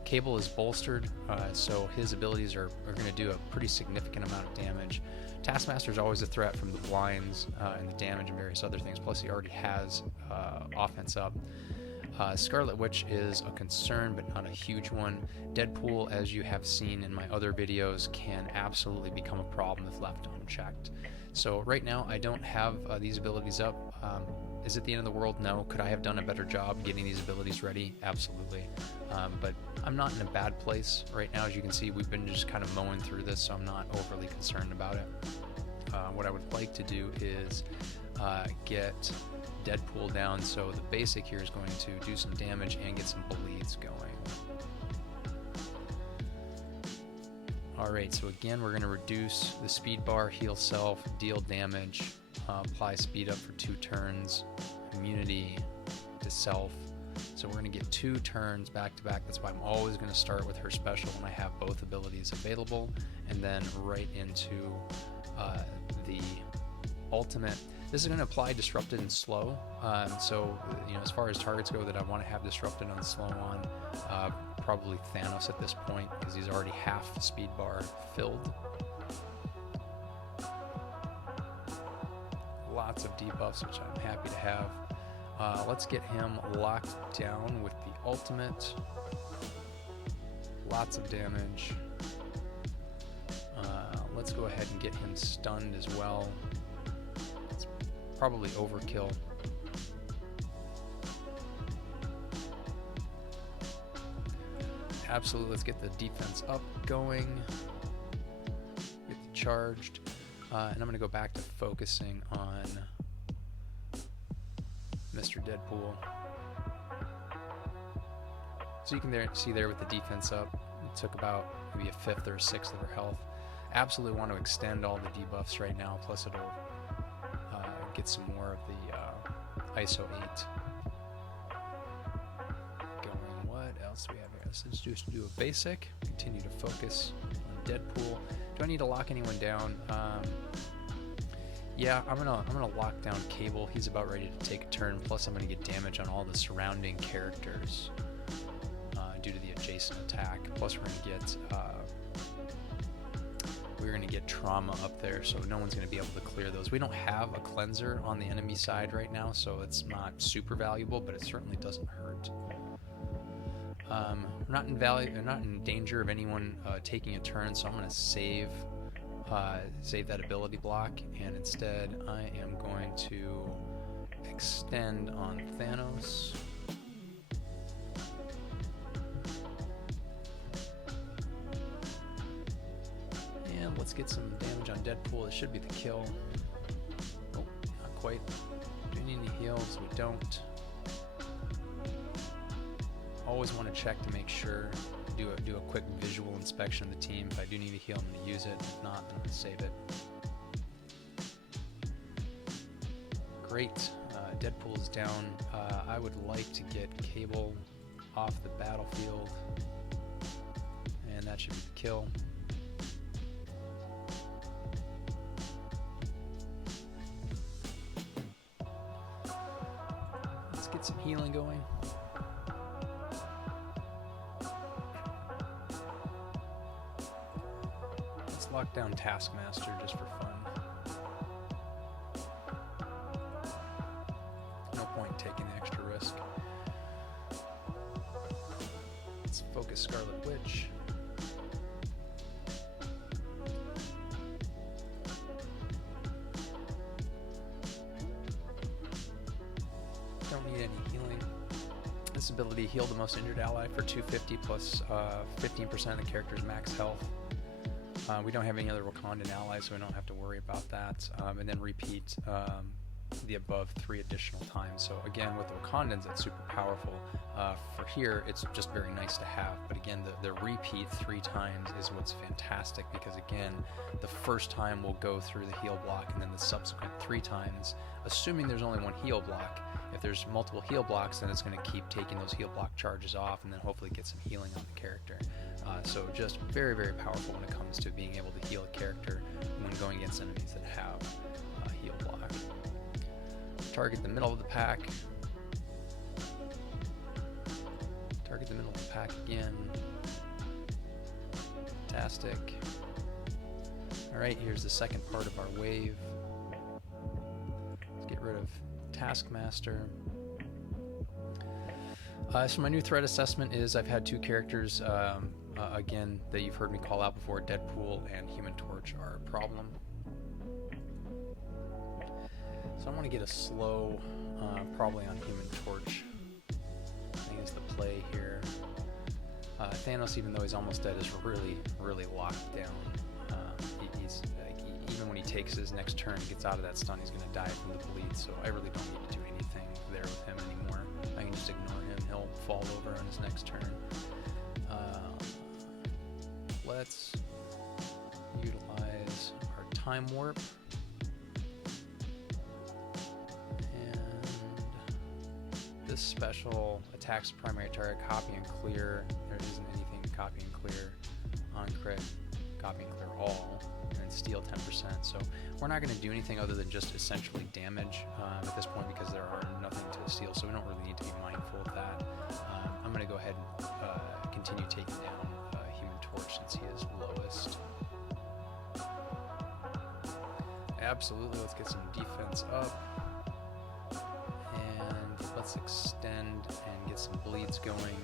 Cable is bolstered, so his abilities are going to do a pretty significant amount of damage. Taskmaster is always a threat from the blinds and the damage and various other things, plus he already has offense up. Scarlet Witch is a concern, but not a huge one. Deadpool, as you have seen in my other videos, can absolutely become a problem if left unchecked. So right now, I don't have these abilities up. Is it the end of the world? No. Could I have done a better job getting these abilities ready? Absolutely. But I'm not in a bad place right now. As you can see, we've been just kind of mowing through this, so I'm not overly concerned about it. What I would like to do is get Deadpool down, so the basic here is going to do some damage and get some bleeds going. Alright, so again we're going to reduce the speed bar, heal self, deal damage, apply speed up for 2 turns, immunity to self. So we're going to get 2 turns back to back. That's why I'm always going to start with her special when I have both abilities available, and then right into the ultimate. This is going to apply disrupted and slow. So as far as targets go that I want to have disrupted and slow on, probably Thanos at this point because he's already half speed bar filled. Lots of debuffs, which I'm happy to have. Let's get him locked down with the ultimate. Lots of damage. Let's go ahead and get him stunned as well. It's probably overkill. Absolutely, let's get the defense up going. Get charged. And I'm going to go back to focusing on Mr. Deadpool. So you can see there with the defense up, it took about maybe a 5th or 6th of her health. Absolutely want to extend all the debuffs right now, plus it'll get some more of the ISO 8 going. What else do we have here? Let's just do a basic, continue to focus on Deadpool. Do I need to lock anyone down? Yeah, I'm gonna lock down Cable. He's about ready to take a turn. Plus, I'm gonna get damage on all the surrounding characters due to the adjacent attack. Plus, we're gonna get trauma up there, so no one's gonna be able to clear those. We don't have a cleanser on the enemy side right now, so it's not super valuable, but it certainly doesn't hurt. We're not in danger of anyone taking a turn, so I'm gonna save that ability block, and instead I am going to extend on Thanos. And let's get some damage on Deadpool. It should be the kill. Oh, not quite. Do we need any heals? We don't. Always want to check to make sure. Do a quick visual inspection of the team. If I do need a heal, I'm going to use it. If not, I'm going to save it. Great. Deadpool's down. I would like to get Cable off the battlefield, and that should be the kill. Let's get some healing going. Lock down Taskmaster just for fun. No point in taking the extra risk. Let's focus Scarlet Witch. Don't need any healing. This ability heal the most injured ally for 250 plus 15% of the character's max health. We don't have any other Wakandan allies, so we don't have to worry about that. And then repeat the above 3 additional times. So again, with the Wakandans, that's super powerful. For here, it's just very nice to have. But again, the repeat 3 times is what's fantastic. fantastic, because again, the first time we'll go through the heal block, and then the subsequent 3 times, assuming there's only one heal block. If there's multiple heal blocks, then it's going to keep taking those heal block charges off, and then hopefully get some healing on the character. So just very, very powerful when it comes to being able to heal a character when going against enemies that have heal block. Target the middle of the pack. Target the middle of the pack again. Fantastic. Alright, here's the second part of our wave. Let's get rid of Taskmaster. So my new threat assessment is I've had 2 characters, again, that you've heard me call out before. Deadpool and Human Torch are a problem. So I want to get a slow, probably on Human Torch. I think it's the play here. Thanos, even though he's almost dead, is really, really locked down. He's like, even when he takes his next turn, gets out of that stun, he's going to die from the bleed. So I really don't need to do anything there with him anymore. I can just ignore him. He'll fall over on his next turn. Let's utilize our Time Warp. And this special attacks primary target, copy and clear. There isn't anything to copy and clear on crit. Copy and clear all, and steal 10%. So we're not going to do anything other than just essentially damage at this point, because there are nothing to steal, so we don't really need to be mindful of that. I'm going to go ahead and continue taking down Human Torch since he is lowest. Absolutely, let's get some defense up, and let's extend and get some bleeds going.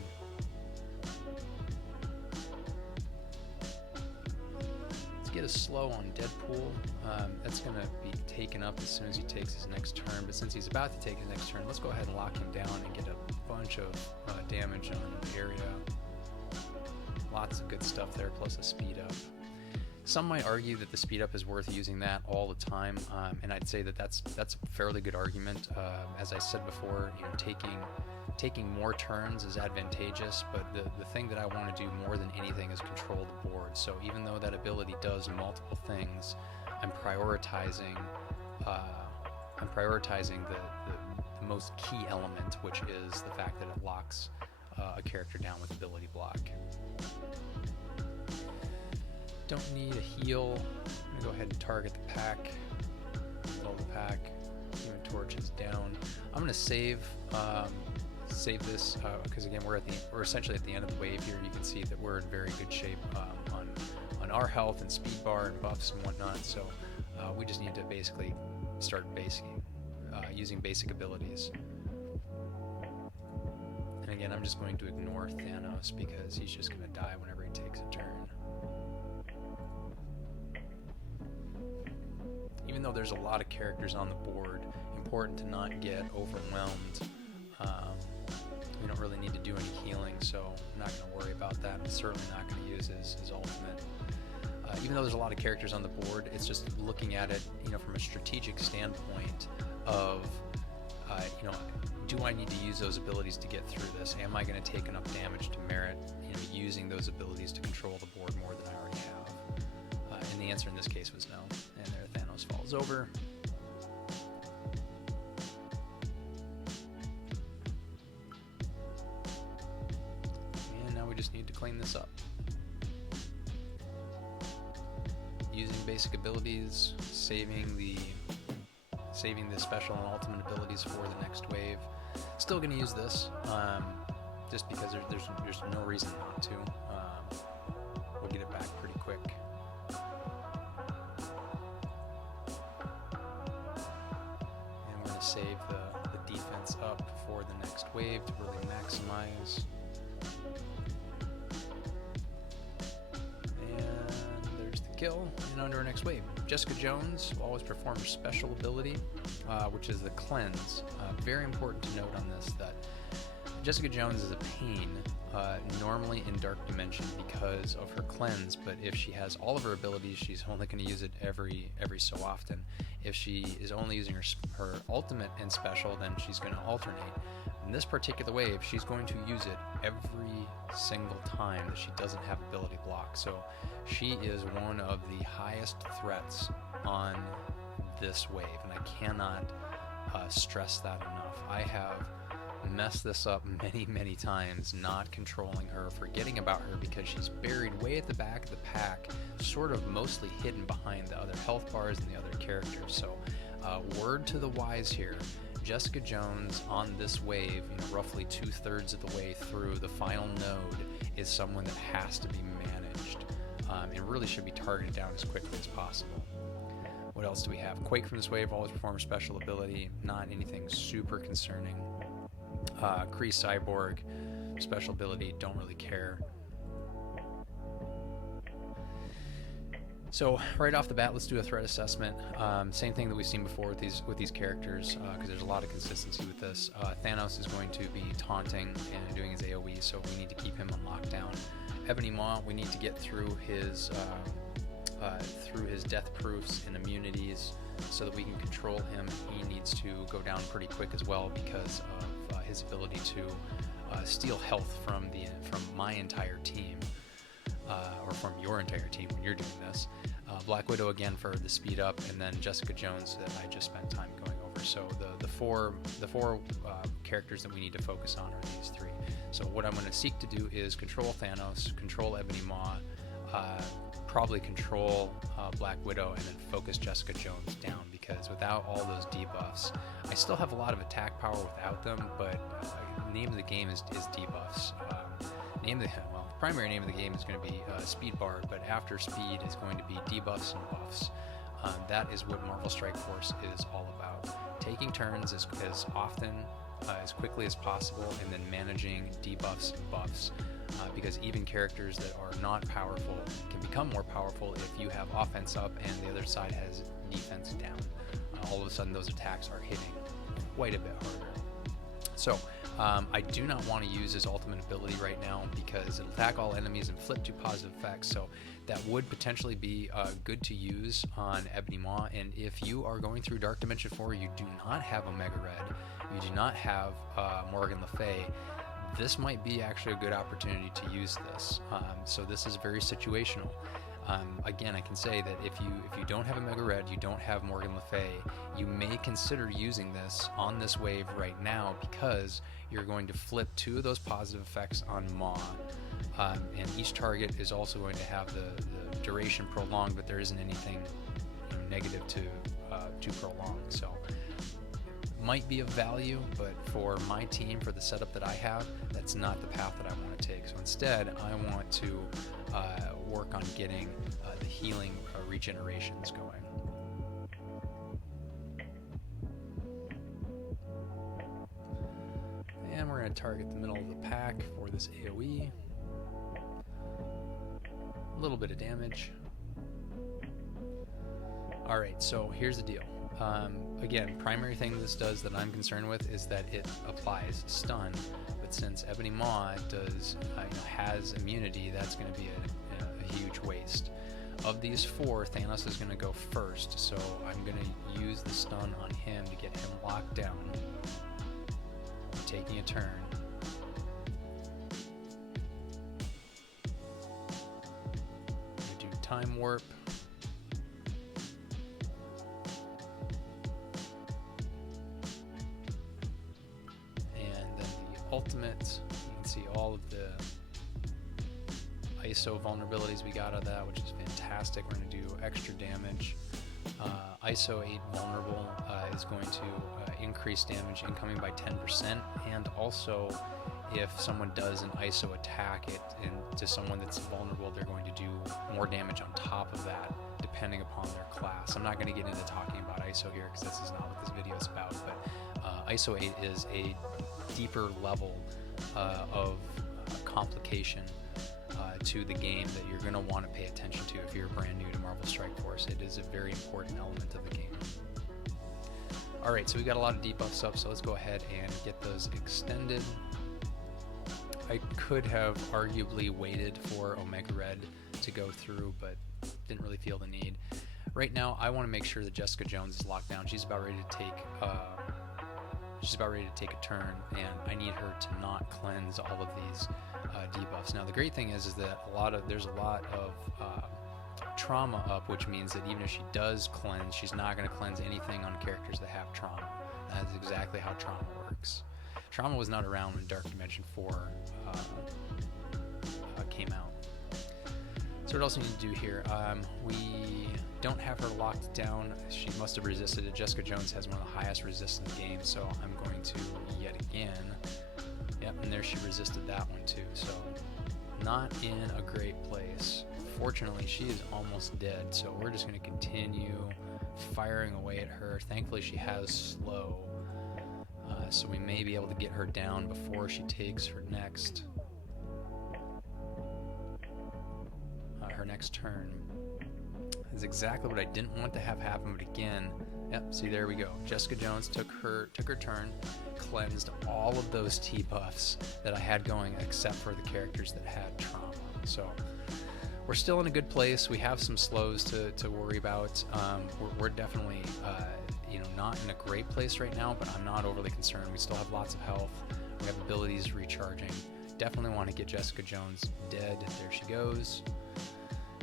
Get a slow on Deadpool. That's going to be taken up as soon as he takes his next turn, but since he's about to take his next turn, let's go ahead and lock him down and get a bunch of damage on the area. Lots of good stuff there, plus a speed up. Some might argue that the speed up is worth using that all the time, and I'd say that that's a fairly good argument. As I said before, you know, taking more turns is advantageous, but the thing that I want to do more than anything is control the board. So even though that ability does multiple things, I'm prioritizing the most key element, which is the fact that it locks a character down with ability block. Don't need a heal. I'm gonna go ahead and target the pack. Middle of the pack. Human Torch is down. I'm gonna save this because again we're essentially at the end of the wave here. You can see that we're in very good shape on our health and speed bar and buffs and whatnot. So we just need to basically start using basic abilities. And again, I'm just going to ignore Thanos because he's just going to die whenever he takes a turn. Even though there's a lot of characters on the board, important to not get overwhelmed. We don't really need to do any healing, so I'm not going to worry about that. I'm certainly not going to use his ultimate. Even though there's a lot of characters on the board, it's just looking at it, from a strategic standpoint of, do I need to use those abilities to get through this? Am I going to take enough damage to merit, using those abilities to control the board more than I already have? And the answer in this case was no. And there, Thanos falls over. And now we just need to clean this up. Using basic abilities, saving the special and ultimate abilities for the next wave. Still going to use this, just because there's no reason not to. We'll get it back pretty quick. And we're going to save the defense up for the next wave to really maximize. Kill and under our next wave. Jessica Jones will always perform her special ability, which is the cleanse. Very important to note on this that Jessica Jones is a pain normally in Dark Dimension because of her cleanse, but if she has all of her abilities, she's only going to use it every so often. If she is only using her ultimate and special, then she's going to alternate. In this particular wave, she's going to use it every single time that she doesn't have ability block. So she is one of the highest threats on this wave, and I cannot stress that enough. I have messed this up many times, not controlling her, forgetting about her because she's buried way at the back of the pack, sort of mostly hidden behind the other health bars and the other characters. So word to the wise here, Jessica Jones on this wave, roughly 2/3 of the way through the final node, is someone that has to be managed and really should be targeted down as quickly as possible. What else do we have? Quake from this wave, always perform special ability, not anything super concerning. Kree Cyborg, special ability, don't really care. So right off the bat, let's do a threat assessment. Same thing that we've seen before with these characters, because there's a lot of consistency with this. Thanos is going to be taunting and doing his AoE, so we need to keep him on lockdown. Ebony Maw, we need to get through his death proofs and immunities so that we can control him. He needs to go down pretty quick as well because of his ability to steal health from my entire team, or from your entire team when you're doing this. Black Widow again for the speed up, and then Jessica Jones that I just spent time going over. So the four characters that we need to focus on are these three. So what I'm going to seek to do is control Thanos, control Ebony Maw, probably control Black Widow, and then focus Jessica Jones down, because without all those debuffs, I still have a lot of attack power without them, but the name of the game is debuffs. The primary name of the game is going to be speed bar, but after speed is going to be debuffs and buffs. That is what Marvel Strike Force is all about. Taking turns as often, as quickly as possible, and then managing debuffs and buffs. Because even characters that are not powerful can become more powerful if you have offense up and the other side has defense down. All of a sudden those attacks are hitting quite a bit harder. So I do not want to use his ultimate ability right now because it'll attack all enemies and flip to positive effects, so that would potentially be good to use on Ebony Maw. And if you are going through Dark Dimension 4, you do not have Omega Red, you do not have Morgan Le Fay, this might be actually a good opportunity to use this. So this is very situational. Again, I can say that if you don't have a Mega Red, you don't have Morgan Le Fay, you may consider using this on this wave right now, because you're going to flip 2 of those positive effects on Maw, and each target is also going to have the duration prolonged, but there isn't anything negative to prolong. So might be of value, but for my team, for the setup that I have, that's not the path that I want to take. So instead, I want to work on getting the healing regenerations going. And we're going to target the middle of the pack for this AoE. A little bit of damage. Alright, so here's the deal. Again, primary thing this does that I'm concerned with is that it applies stun, but since Ebony Maw has immunity, that's going to be a huge waste. Of these 4, Thanos is going to go first, so I'm going to use the stun on him to get him locked down. I'm taking a turn. I'm going to do Time Warp. Ultimate, you can see all of the ISO vulnerabilities we got out of that, which is fantastic. We're going to do extra damage. ISO 8 vulnerable is going to increase damage incoming by 10%, and also if someone does an ISO attack to someone that's vulnerable, they're going to do more damage on top of that, depending upon their class. I'm not going to get into talking about ISO here because this is not what this video is about, but ISO 8 is a deeper level of complication to the game that you're going to want to pay attention to if you're brand new to Marvel Strike Force. It is a very important element of the game. Alright, so we got a lot of debuffs up, so let's go ahead and get those extended. I could have arguably waited for Omega Red to go through, but didn't really feel the need. Right now, I want to make sure that Jessica Jones is locked down. She's about ready to take a turn, and I need her to not cleanse all of these debuffs. Now, the great thing is that there's a lot of trauma up, which means that even if she does cleanse, she's not going to cleanse anything on characters that have trauma. That's exactly how trauma works. Trauma was not around when Dark Dimension 4 came out. So what else we need to do here? We don't have her locked down. She must have resisted it. Jessica Jones has one of the highest resistance games, so I'm going to yet again. Yep, and there she resisted that one too. So not in a great place. Fortunately, she is almost dead, so we're just going to continue firing away at her. Thankfully, she has slow, so we may be able to get her down before she takes her next turn. That's exactly what I didn't want to have happen, but again, yep, see, there we go. Jessica Jones took her turn, cleansed all of those T-buffs that I had going, except for the characters that had trauma. So we're still in a good place. We have some slows to worry about. We're definitely not in a great place right now, but I'm not overly concerned. We still have lots of health. We have abilities recharging. Definitely want to get Jessica Jones dead. There she goes.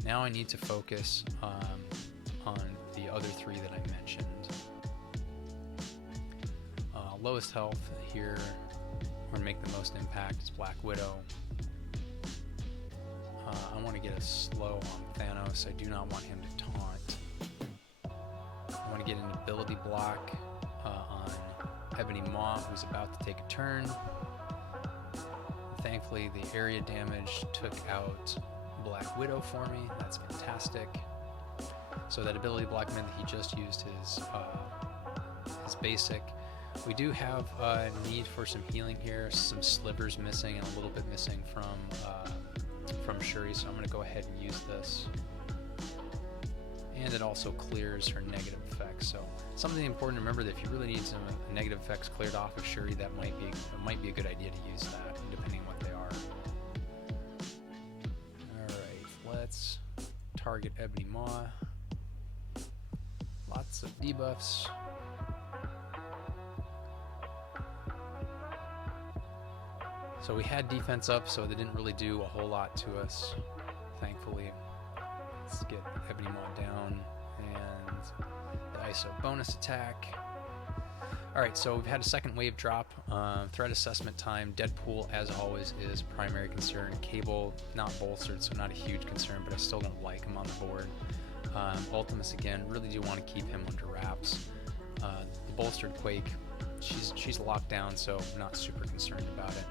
Now I need to focus on the other three that I mentioned. Lowest health here, we're going to make the most impact, is Black Widow. I want to get a slow on Thanos. I do not want him to taunt. I want to get an ability block on Ebony Maw, who's about to take a turn. Thankfully, the area damage took out Black Widow for me. That's fantastic. So that ability block meant that he just used his basic. We do have a need for some healing here. Some slivers missing and a little bit missing from Shuri, so I'm going to go ahead and use this. And it also clears her negative effects. So something important to remember, that if you really need some negative effects cleared off of Shuri, that might be a good idea to use that, depending on what they are. Let's target Ebony Maw. Lots of debuffs. So we had defense up, so they didn't really do a whole lot to us, thankfully. Let's get Ebony Maw down, and the ISO bonus attack. Alright, so we've had a second wave drop. Threat assessment time. Deadpool, as always, is primary concern. Cable, not bolstered, so not a huge concern, but I still don't like him on the board. Ultimus, again, really do want to keep him under wraps. The bolstered Quake, she's locked down, so I'm not super concerned about it.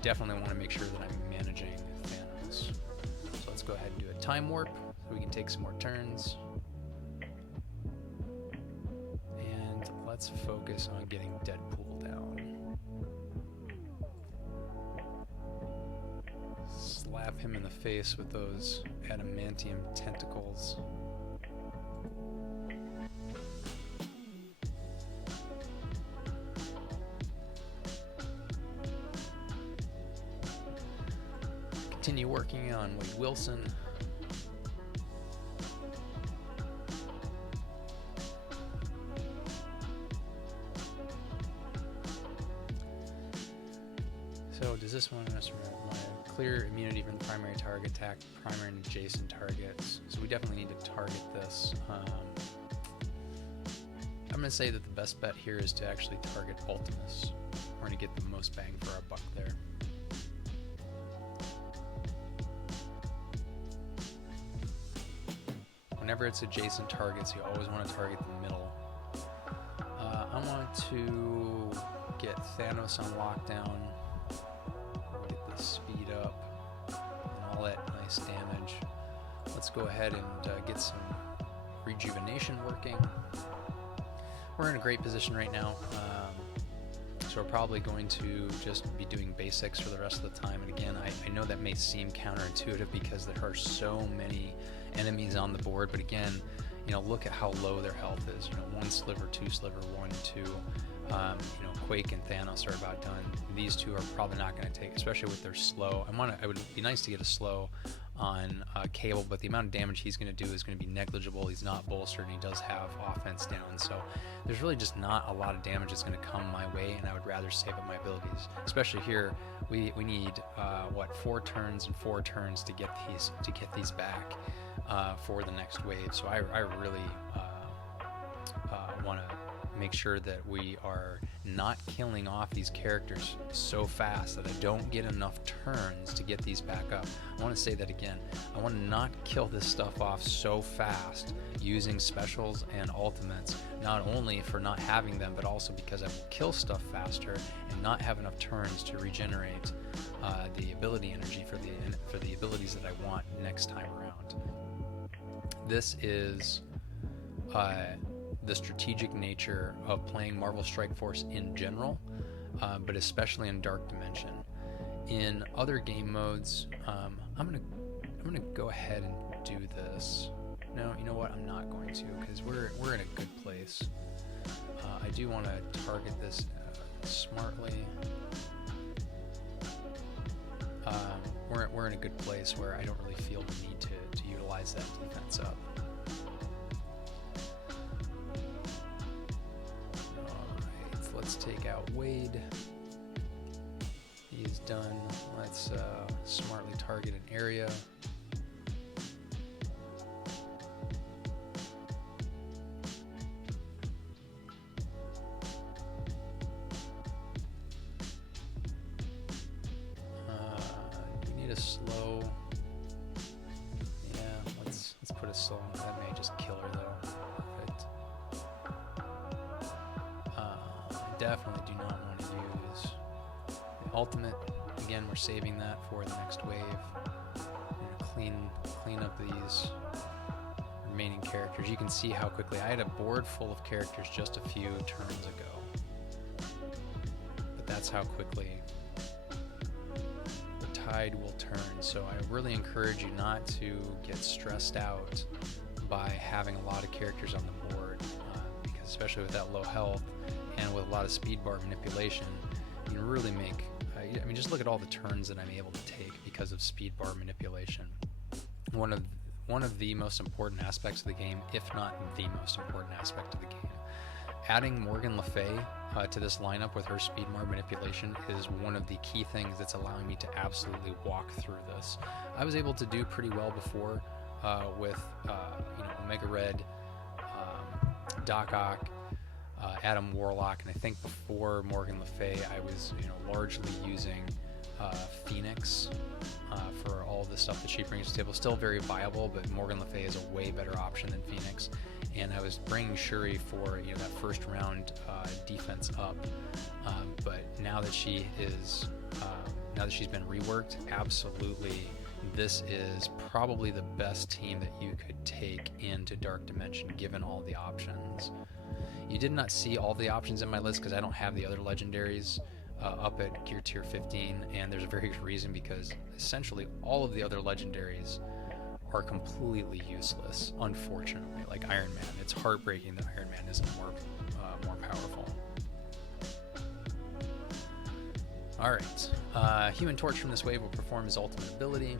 Definitely want to make sure that I'm managing Thanos. So let's go ahead and do a time warp so we can take some more turns. And let's focus on getting Deadpool down. Slap him in the face with those adamantium tentacles. Continue working on Wade Wilson. So does this one clear immunity from the primary target, attack primary and adjacent targets? So we definitely need to target this. I'm going to say that the best bet here is to actually target Ultimus. We're going to get the most bang for our buck there. Whenever it's adjacent targets, you always want to target the middle. I want to get Thanos on lockdown, get the speed up, and all that nice damage. Let's go ahead and get some rejuvenation working. We're in a great position right now, so we're probably going to just be doing basics for the rest of the time. And again, I know that may seem counterintuitive because there are so many enemies on the board, but again, look at how low their health is. 1 sliver, 2 sliver, 1, 2. Quake and Thanos are about done. These two are probably not going to take, especially with their slow. It would be nice to get a slow on Cable, but the amount of damage he's going to do is going to be negligible. He's not bolstered, and he does have offense down, so there's really just not a lot of damage that's going to come my way, and I would rather save up my abilities. Especially here, we need 4 turns and 4 turns to get these back for the next wave. So I really want to make sure that we are not killing off these characters so fast that I don't get enough turns to get these back up. I want to say that again. I want to not kill this stuff off so fast using specials and ultimates, not only for not having them, but also because I will kill stuff faster and not have enough turns to regenerate the ability energy for the abilities that I want next time around. This is the strategic nature of playing Marvel Strike Force in general, but especially in Dark Dimension. In other game modes, I'm gonna go ahead and do this. No, you know what? I'm not going to, because we're in a good place. I do want to target this smartly. We're in a good place where I don't really feel the need to utilize that defense up. Let's take out Wade. He's done. Let's smartly target an area. We need a slow. Yeah, let's put a slow. That may just kill her though. Perfect. Definitely do not want to use the ultimate. Again, we're saving that for the next wave. I'm gonna clean up these remaining characters. You can see how quickly I had a board full of characters just a few turns ago, but that's how quickly the tide will turn. So I really encourage you not to get stressed out by having a lot of characters on the board, because especially with that low health and with a lot of speed bar manipulation, you can really make, just look at all the turns that I'm able to take because of speed bar manipulation. One of the most important aspects of the game, if not the most important aspect of the game. Adding Morgan Le Fay to this lineup with her speed bar manipulation is one of the key things that's allowing me to absolutely walk through this. I was able to do pretty well before with Omega Red, Doc Ock, Adam Warlock, and I think before Morgan Le Fay I was largely using Phoenix for all the stuff that she brings to the table. Still very viable, but Morgan Le Fay is a way better option than Phoenix. And I was bringing Shuri for that first round defense up, but now that she's been reworked, absolutely this is probably the best team that you could take into Dark Dimension given all the options. You did not see all the options in my list because I don't have the other legendaries up at Gear Tier 15, and there's a very good reason, because essentially all of the other legendaries are completely useless, unfortunately. Like Iron Man, it's heartbreaking that Iron Man isn't more powerful. Alright, Human Torch from this wave will perform his ultimate ability.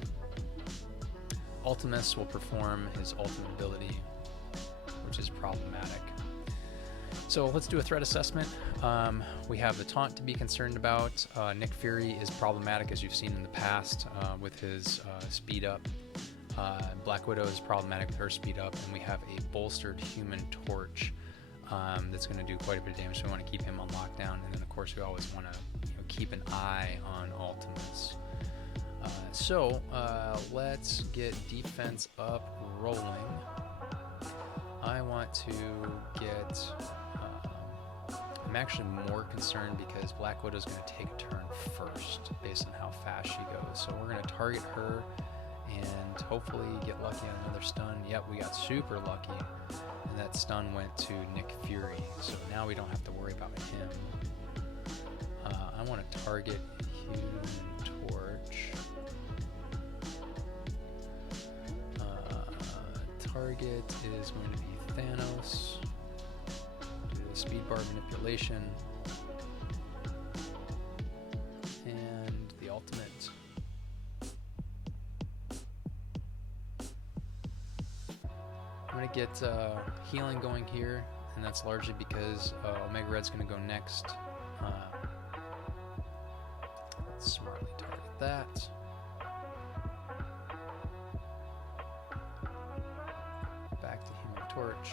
Ultimus will perform his ultimate ability, which is problematic. So let's do a threat assessment. We have the taunt to be concerned about. Nick Fury is problematic, as you've seen in the past, with his speed up. Black Widow is problematic with her speed up, and we have a bolstered Human Torch that's going to do quite a bit of damage, so we want to keep him on lockdown. And then of course we always want to keep an eye on Ultimus. Let's get defense up rolling. I want to get... I'm actually more concerned because Black Widow is going to take a turn first based on how fast she goes. So we're going to target her and hopefully get lucky on another stun. Yep, we got super lucky. And that stun went to Nick Fury. So now we don't have to worry about him. I want to target Human Torch. Target is going to be Thanos. Do the speed bar manipulation. I'm going to get healing going here, and that's largely because Omega Red's going to go next. Let's smartly target that. Back to Human Torch.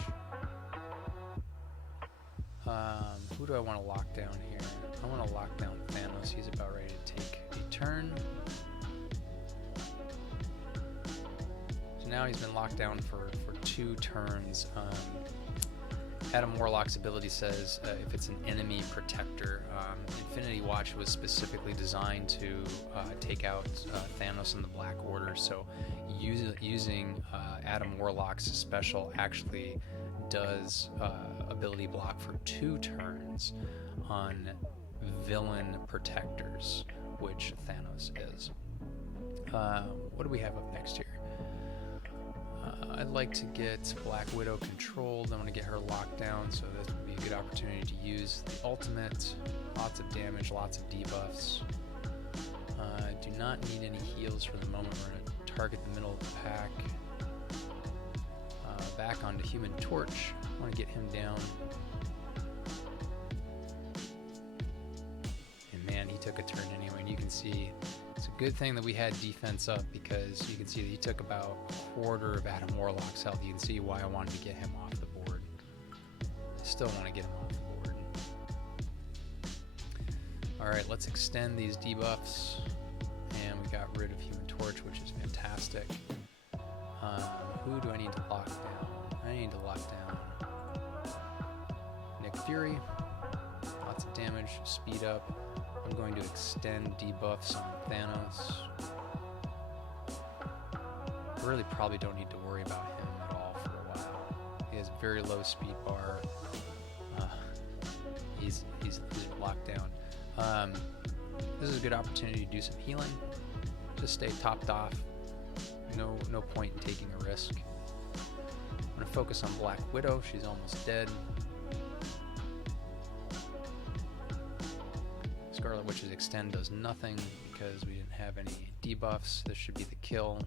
Who do I want to lock down here? I want to lock down Thanos. He's about ready to take a turn. So now he's been locked down for 2 turns. Adam Warlock's ability says if it's an enemy protector, Infinity Watch was specifically designed to take out Thanos and the Black Order, so using Adam Warlock's special actually does ability block for 2 turns on villain protectors, which Thanos is. What do we have up next here? I'd like to get Black Widow controlled. I want to get her locked down, so this would be a good opportunity to use the ultimate. Lots of damage, lots of debuffs. Do not need any heals for the moment. We're going to target the middle of the pack. Back onto Human Torch. I want to get him down. And man, he took a turn anyway, and you can see it's a good thing that we had defense up, because you can see that he took about a quarter of Adam Warlock's health. You can see why I wanted to get him off the board. I still want to get him off the board. Alright, let's extend these debuffs. And we got rid of Human Torch, which is fantastic. Who do I need to lock down? I need to lock down Nick Fury. Lots of damage, speed up. I'm going to extend debuffs on Thanos. I really probably don't need to worry about him at all for a while. He has very low speed bar. He's locked down. This is a good opportunity to do some healing. Just stay topped off. No point in taking a risk. I'm going to focus on Black Widow. She's almost dead. Scarlet Witch's extend does nothing because we didn't have any debuffs. This should be the kill.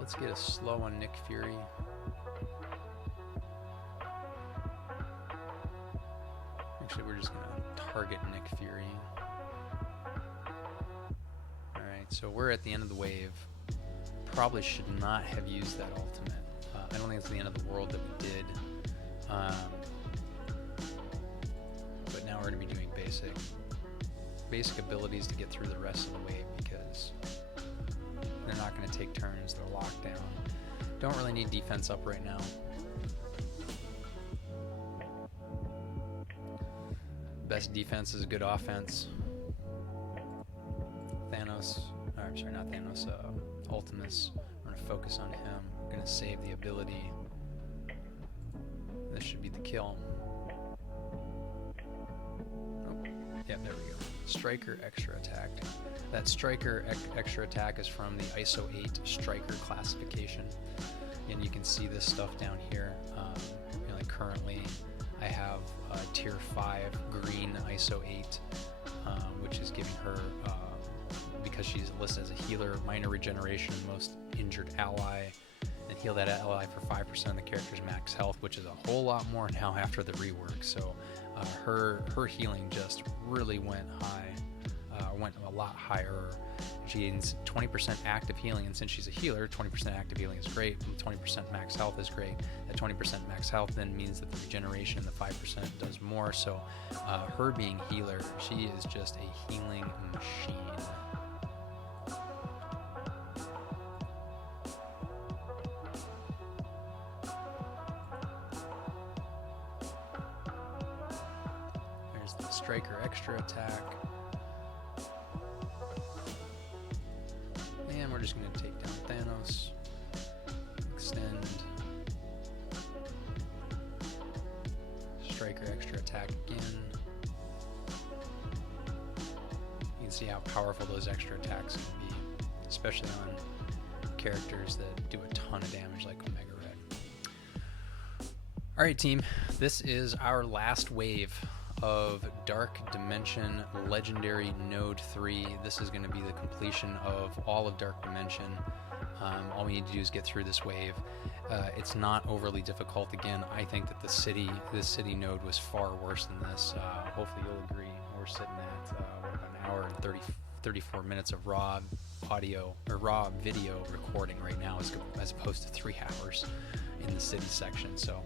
Let's get a slow on Nick Fury. Actually, we're just going to target Nick Fury. Alright, so we're at the end of the wave. Probably should not have used that ultimate. I don't think it's the end of the world that we did. But now we're going to be doing basic abilities to get through the rest of the wave, because they're not going to take turns. They're locked down. Don't really need defense up right now. Best defense is a good offense. Thanos, or I'm sorry, not Thanos, Ultimus. We're going to focus on him. We're going to save the ability. This should be the kill. Oh, yeah, there we go. Striker extra attack. That Striker extra attack is from the ISO 8 Striker classification. And you can see this stuff down here. Like currently, I have Tier 5 green ISO 8, which is giving her, because she's listed as a healer, minor regeneration, most injured ally, and heal that ally for 5% of the character's max health, which is a whole lot more now after the rework. So her healing just really went a lot higher. She gains 20% active healing, and since she's a healer, 20% active healing is great, and 20% max health is great. That 20% max health then means that the regeneration, the 5%, does more. So her being healer, she is just a healing machine. There's the Striker extra attack. And we're just going to take down Thanos, extend, Striker extra attack again. You can see how powerful those extra attacks can be, especially on characters that do a ton of damage like Omega Red. Alright team, this is our last wave of Dark Dimension Legendary Node 3. This is going to be the completion of all of Dark Dimension. All we need to do is get through this wave. It's not overly difficult. Again, I think that this city node was far worse than this. Hopefully you'll agree. We're sitting at about an hour and 34 minutes of raw audio or raw video recording right now, as opposed to 3 hours in the city section. So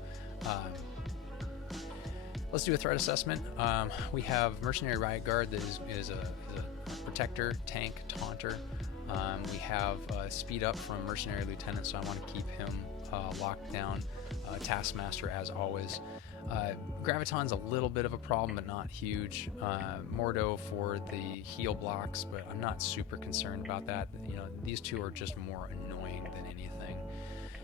let's do a threat assessment. We have Mercenary Riot Guard that is a protector, tank, taunter. We have speed up from Mercenary Lieutenant, so I want to keep him locked down. Taskmaster, as always. Graviton's a little bit of a problem, but not huge. Mordo for the heal blocks, but I'm not super concerned about that. You know, these two are just more annoying than anything.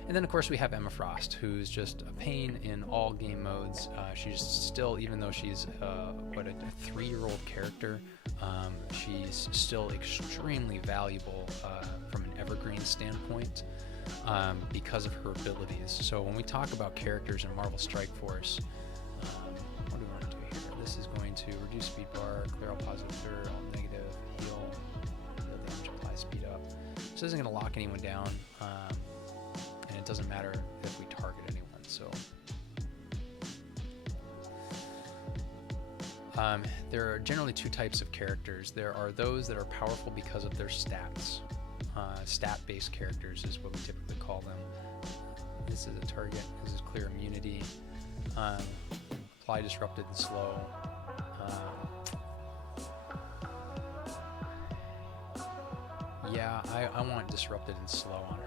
And then, of course, we have Emma Frost, who's just a pain in all game modes. She's still, even though she's a 3-year-old character, she's still extremely valuable from an evergreen standpoint because of her abilities. So when we talk about characters in Marvel Strike Force, what do we want to do here? This is going to reduce speed bar, clear all positive, clear all negative, heal damage, apply speed up. This isn't going to lock anyone down. And it doesn't matter if we target anyone. So there are generally 2 types of characters. There are those that are powerful because of their stats. Stat-based characters is what we typically call them. This is a target. This is clear immunity. Apply disrupted and slow. Yeah, I want disrupted and slow on her.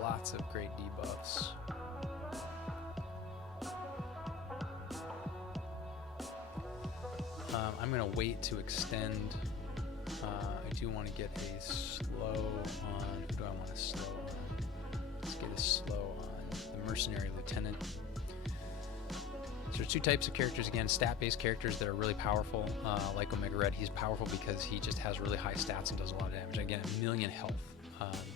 Lots of great debuffs. I'm going to wait to extend. I do want to get a slow on. Who do I want to slow on? Let's get a slow on the Mercenary Lieutenant. So there's 2 types of characters again: stat-based characters that are really powerful, like Omega Red. He's powerful because he just has really high stats and does a lot of damage. Again, 1,000,000 health.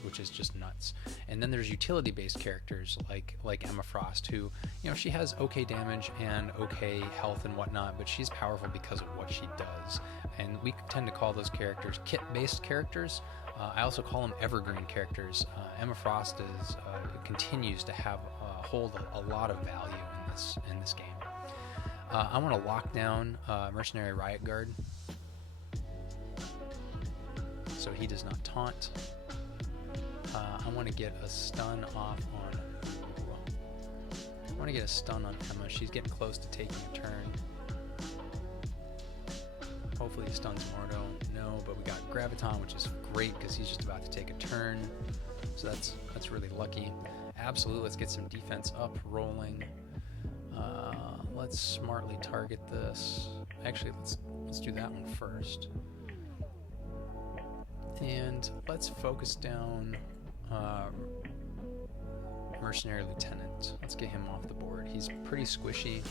Which is just nuts. And then there's utility-based characters like Emma Frost, who, you know, she has okay damage and okay health and whatnot, but she's powerful because of what she does. And we tend to call those characters kit-based characters. I also call them evergreen characters. Emma Frost continues to hold a lot of value in this game. I want to lock down Mercenary Riot Guard so he does not taunt. I want to get a stun off on. I want to get a stun on Emma. She's getting close to taking a turn. Hopefully he stuns Mordo. No, but we got Graviton, which is great because he's just about to take a turn. So that's really lucky. Absolutely, let's get some defense up, rolling. Let's smartly target this. Actually, let's do that one first. And let's focus down Mercenary Lieutenant. Let's get him off the board. He's pretty squishy.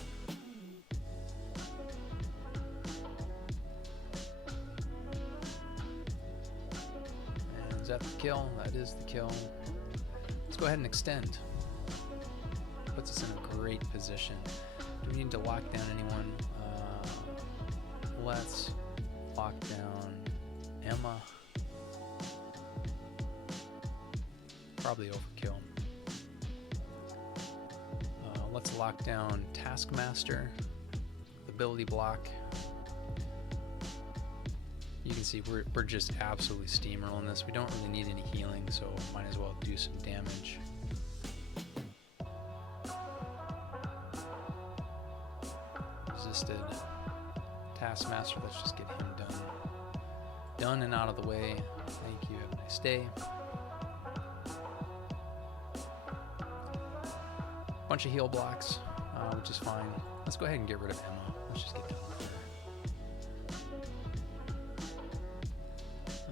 And is that the kill? That is the kill. Let's go ahead and extend. Puts us in a great position. Do we need to lock down anyone? Let's lock down Emma. Probably overkill. Let's lock down Taskmaster, ability block. You can see we're just absolutely steamrolling this. We don't really need any healing, so might as well do some damage. Resisted. Taskmaster, let's just get him done and out of the way. Thank you. Have a nice day. Bunch of heal blocks, which is fine. Let's go ahead and get rid of Emma. Let's just get done with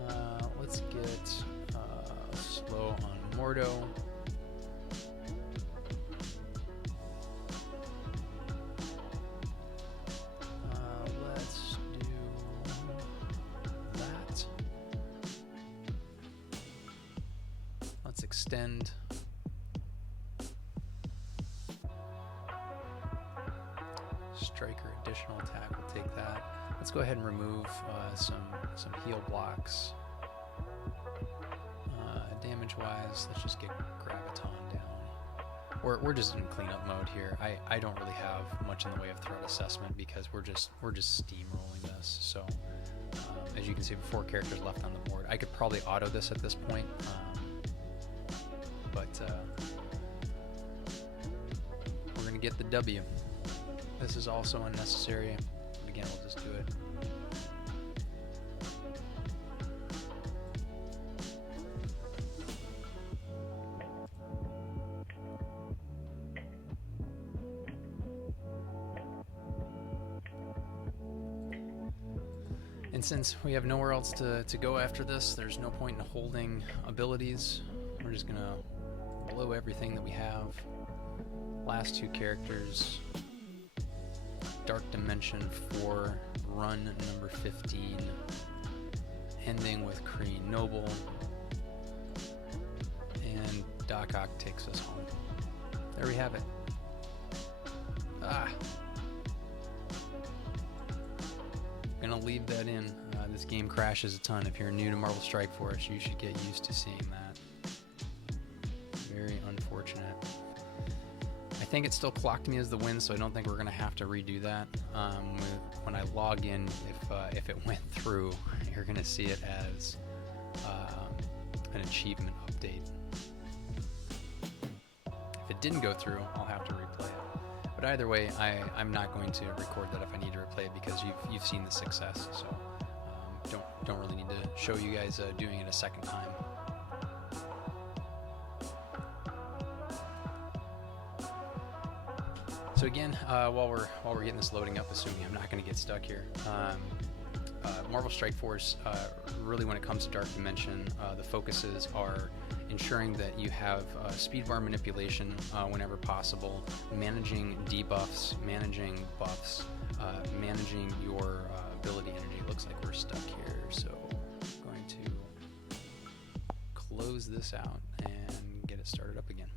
her. Let's get slow on Mordo. Let's do that. Let's extend. Striker additional attack, we'll take that. Let's go ahead and remove some heal blocks. Damage wise, let's just get Graviton down. We're just in cleanup mode here. I don't really have much in the way of threat assessment because we're just steamrolling this. So as you can see, 4 characters left on the board. I could probably auto this at this point, but we're gonna get the W. This is also unnecessary, but again, we'll just do it. And since we have nowhere else to go after this, there's no point in holding abilities. We're just gonna blow everything that we have. Last 2 characters. Dark Dimension 4, run number 15. Ending with Kree Noble. And Doc Ock takes us home. There we have it. Gonna leave that in. This game crashes a ton. If you're new to Marvel Strike Force, you should get used to seeing that. Very unfortunate. I think it still clocked me as the win, so I don't think we're gonna have to redo that. When I log in, if it went through, you're gonna see it as an achievement update. If it didn't go through, I'll have to replay it. But either way, I'm not going to record that if I need to replay it because you've seen the success. So don't really need to show you guys doing it a second time. So again, while we're getting this loading up, assuming I'm not going to get stuck here, Marvel Strike Force, really when it comes to Dark Dimension, the focuses are ensuring that you have speed bar manipulation whenever possible, managing debuffs, managing buffs, managing your ability energy. It looks like we're stuck here, so I'm going to close this out and get it started up again.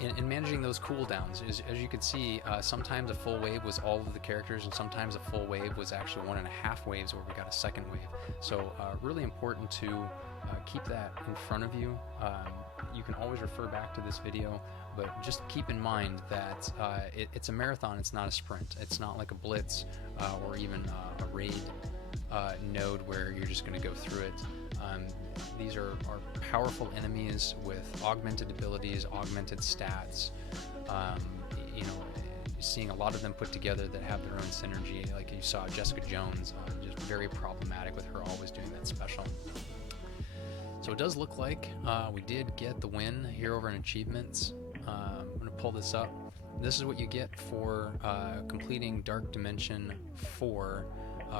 In managing those cooldowns, as you can see, sometimes a full wave was all of the characters, and sometimes a full wave was actually 1.5 waves where we got a second wave. So really important to keep that in front of you. You can always refer back to this video, but just keep in mind that it's a marathon, it's not a sprint. It's not like a blitz or even a raid node where you're just going to go through it. These are powerful enemies with augmented abilities, augmented stats. You know, seeing a lot of them put together that have their own synergy. Like you saw Jessica Jones, just very problematic with her always doing that special. So it does look like we did get the win here over in achievements. I'm going to pull this up. This is what you get for completing Dark Dimension 4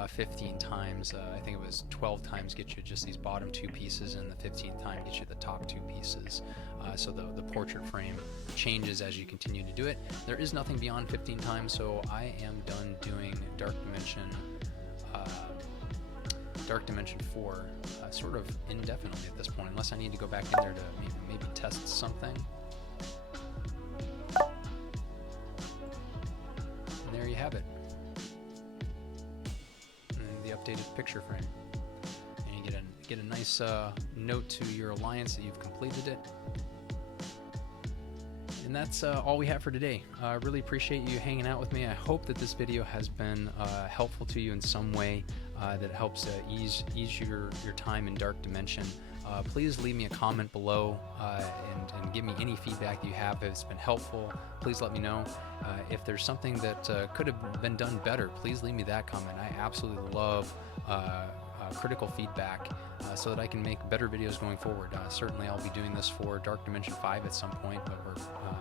15 times. I think it was 12 times get you just these bottom 2 pieces, and the 15th time gets you the top 2 pieces. So the portrait frame changes as you continue to do it. There is nothing beyond 15 times, so I am done doing Dark Dimension 4 sort of indefinitely at this point, unless I need to go back in there to maybe test something. And there you have it. The updated picture frame, and you get a nice note to your alliance that you've completed it. And that's all we have for today. I really appreciate you hanging out with me. I hope that this video has been helpful to you in some way, that helps ease your time in Dark Dimension. Please leave me a comment below and give me any feedback you have. If it's been helpful, please let me know. If there's something that could have been done better, please leave me that comment. I absolutely love critical feedback so that I can make better videos going forward. Certainly I'll be doing this for Dark Dimension 5 at some point, but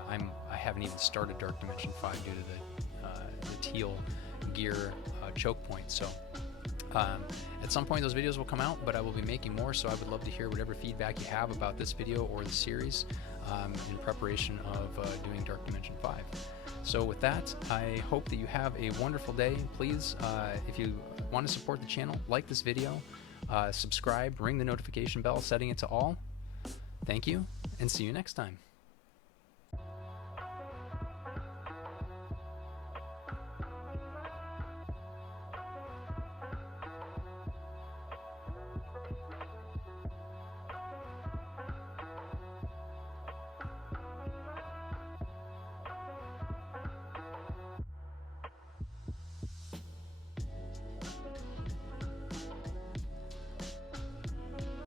I haven't even started Dark Dimension 5 due to the teal gear choke point. So at some point those videos will come out, but I will be making more, so I would love to hear whatever feedback you have about this video or the series in preparation of doing Dark Dimension 5. So with that, I hope that you have a wonderful day. Please, if you want to support the channel, like this video, subscribe, ring the notification bell, setting it to all. Thank you, and see you next time.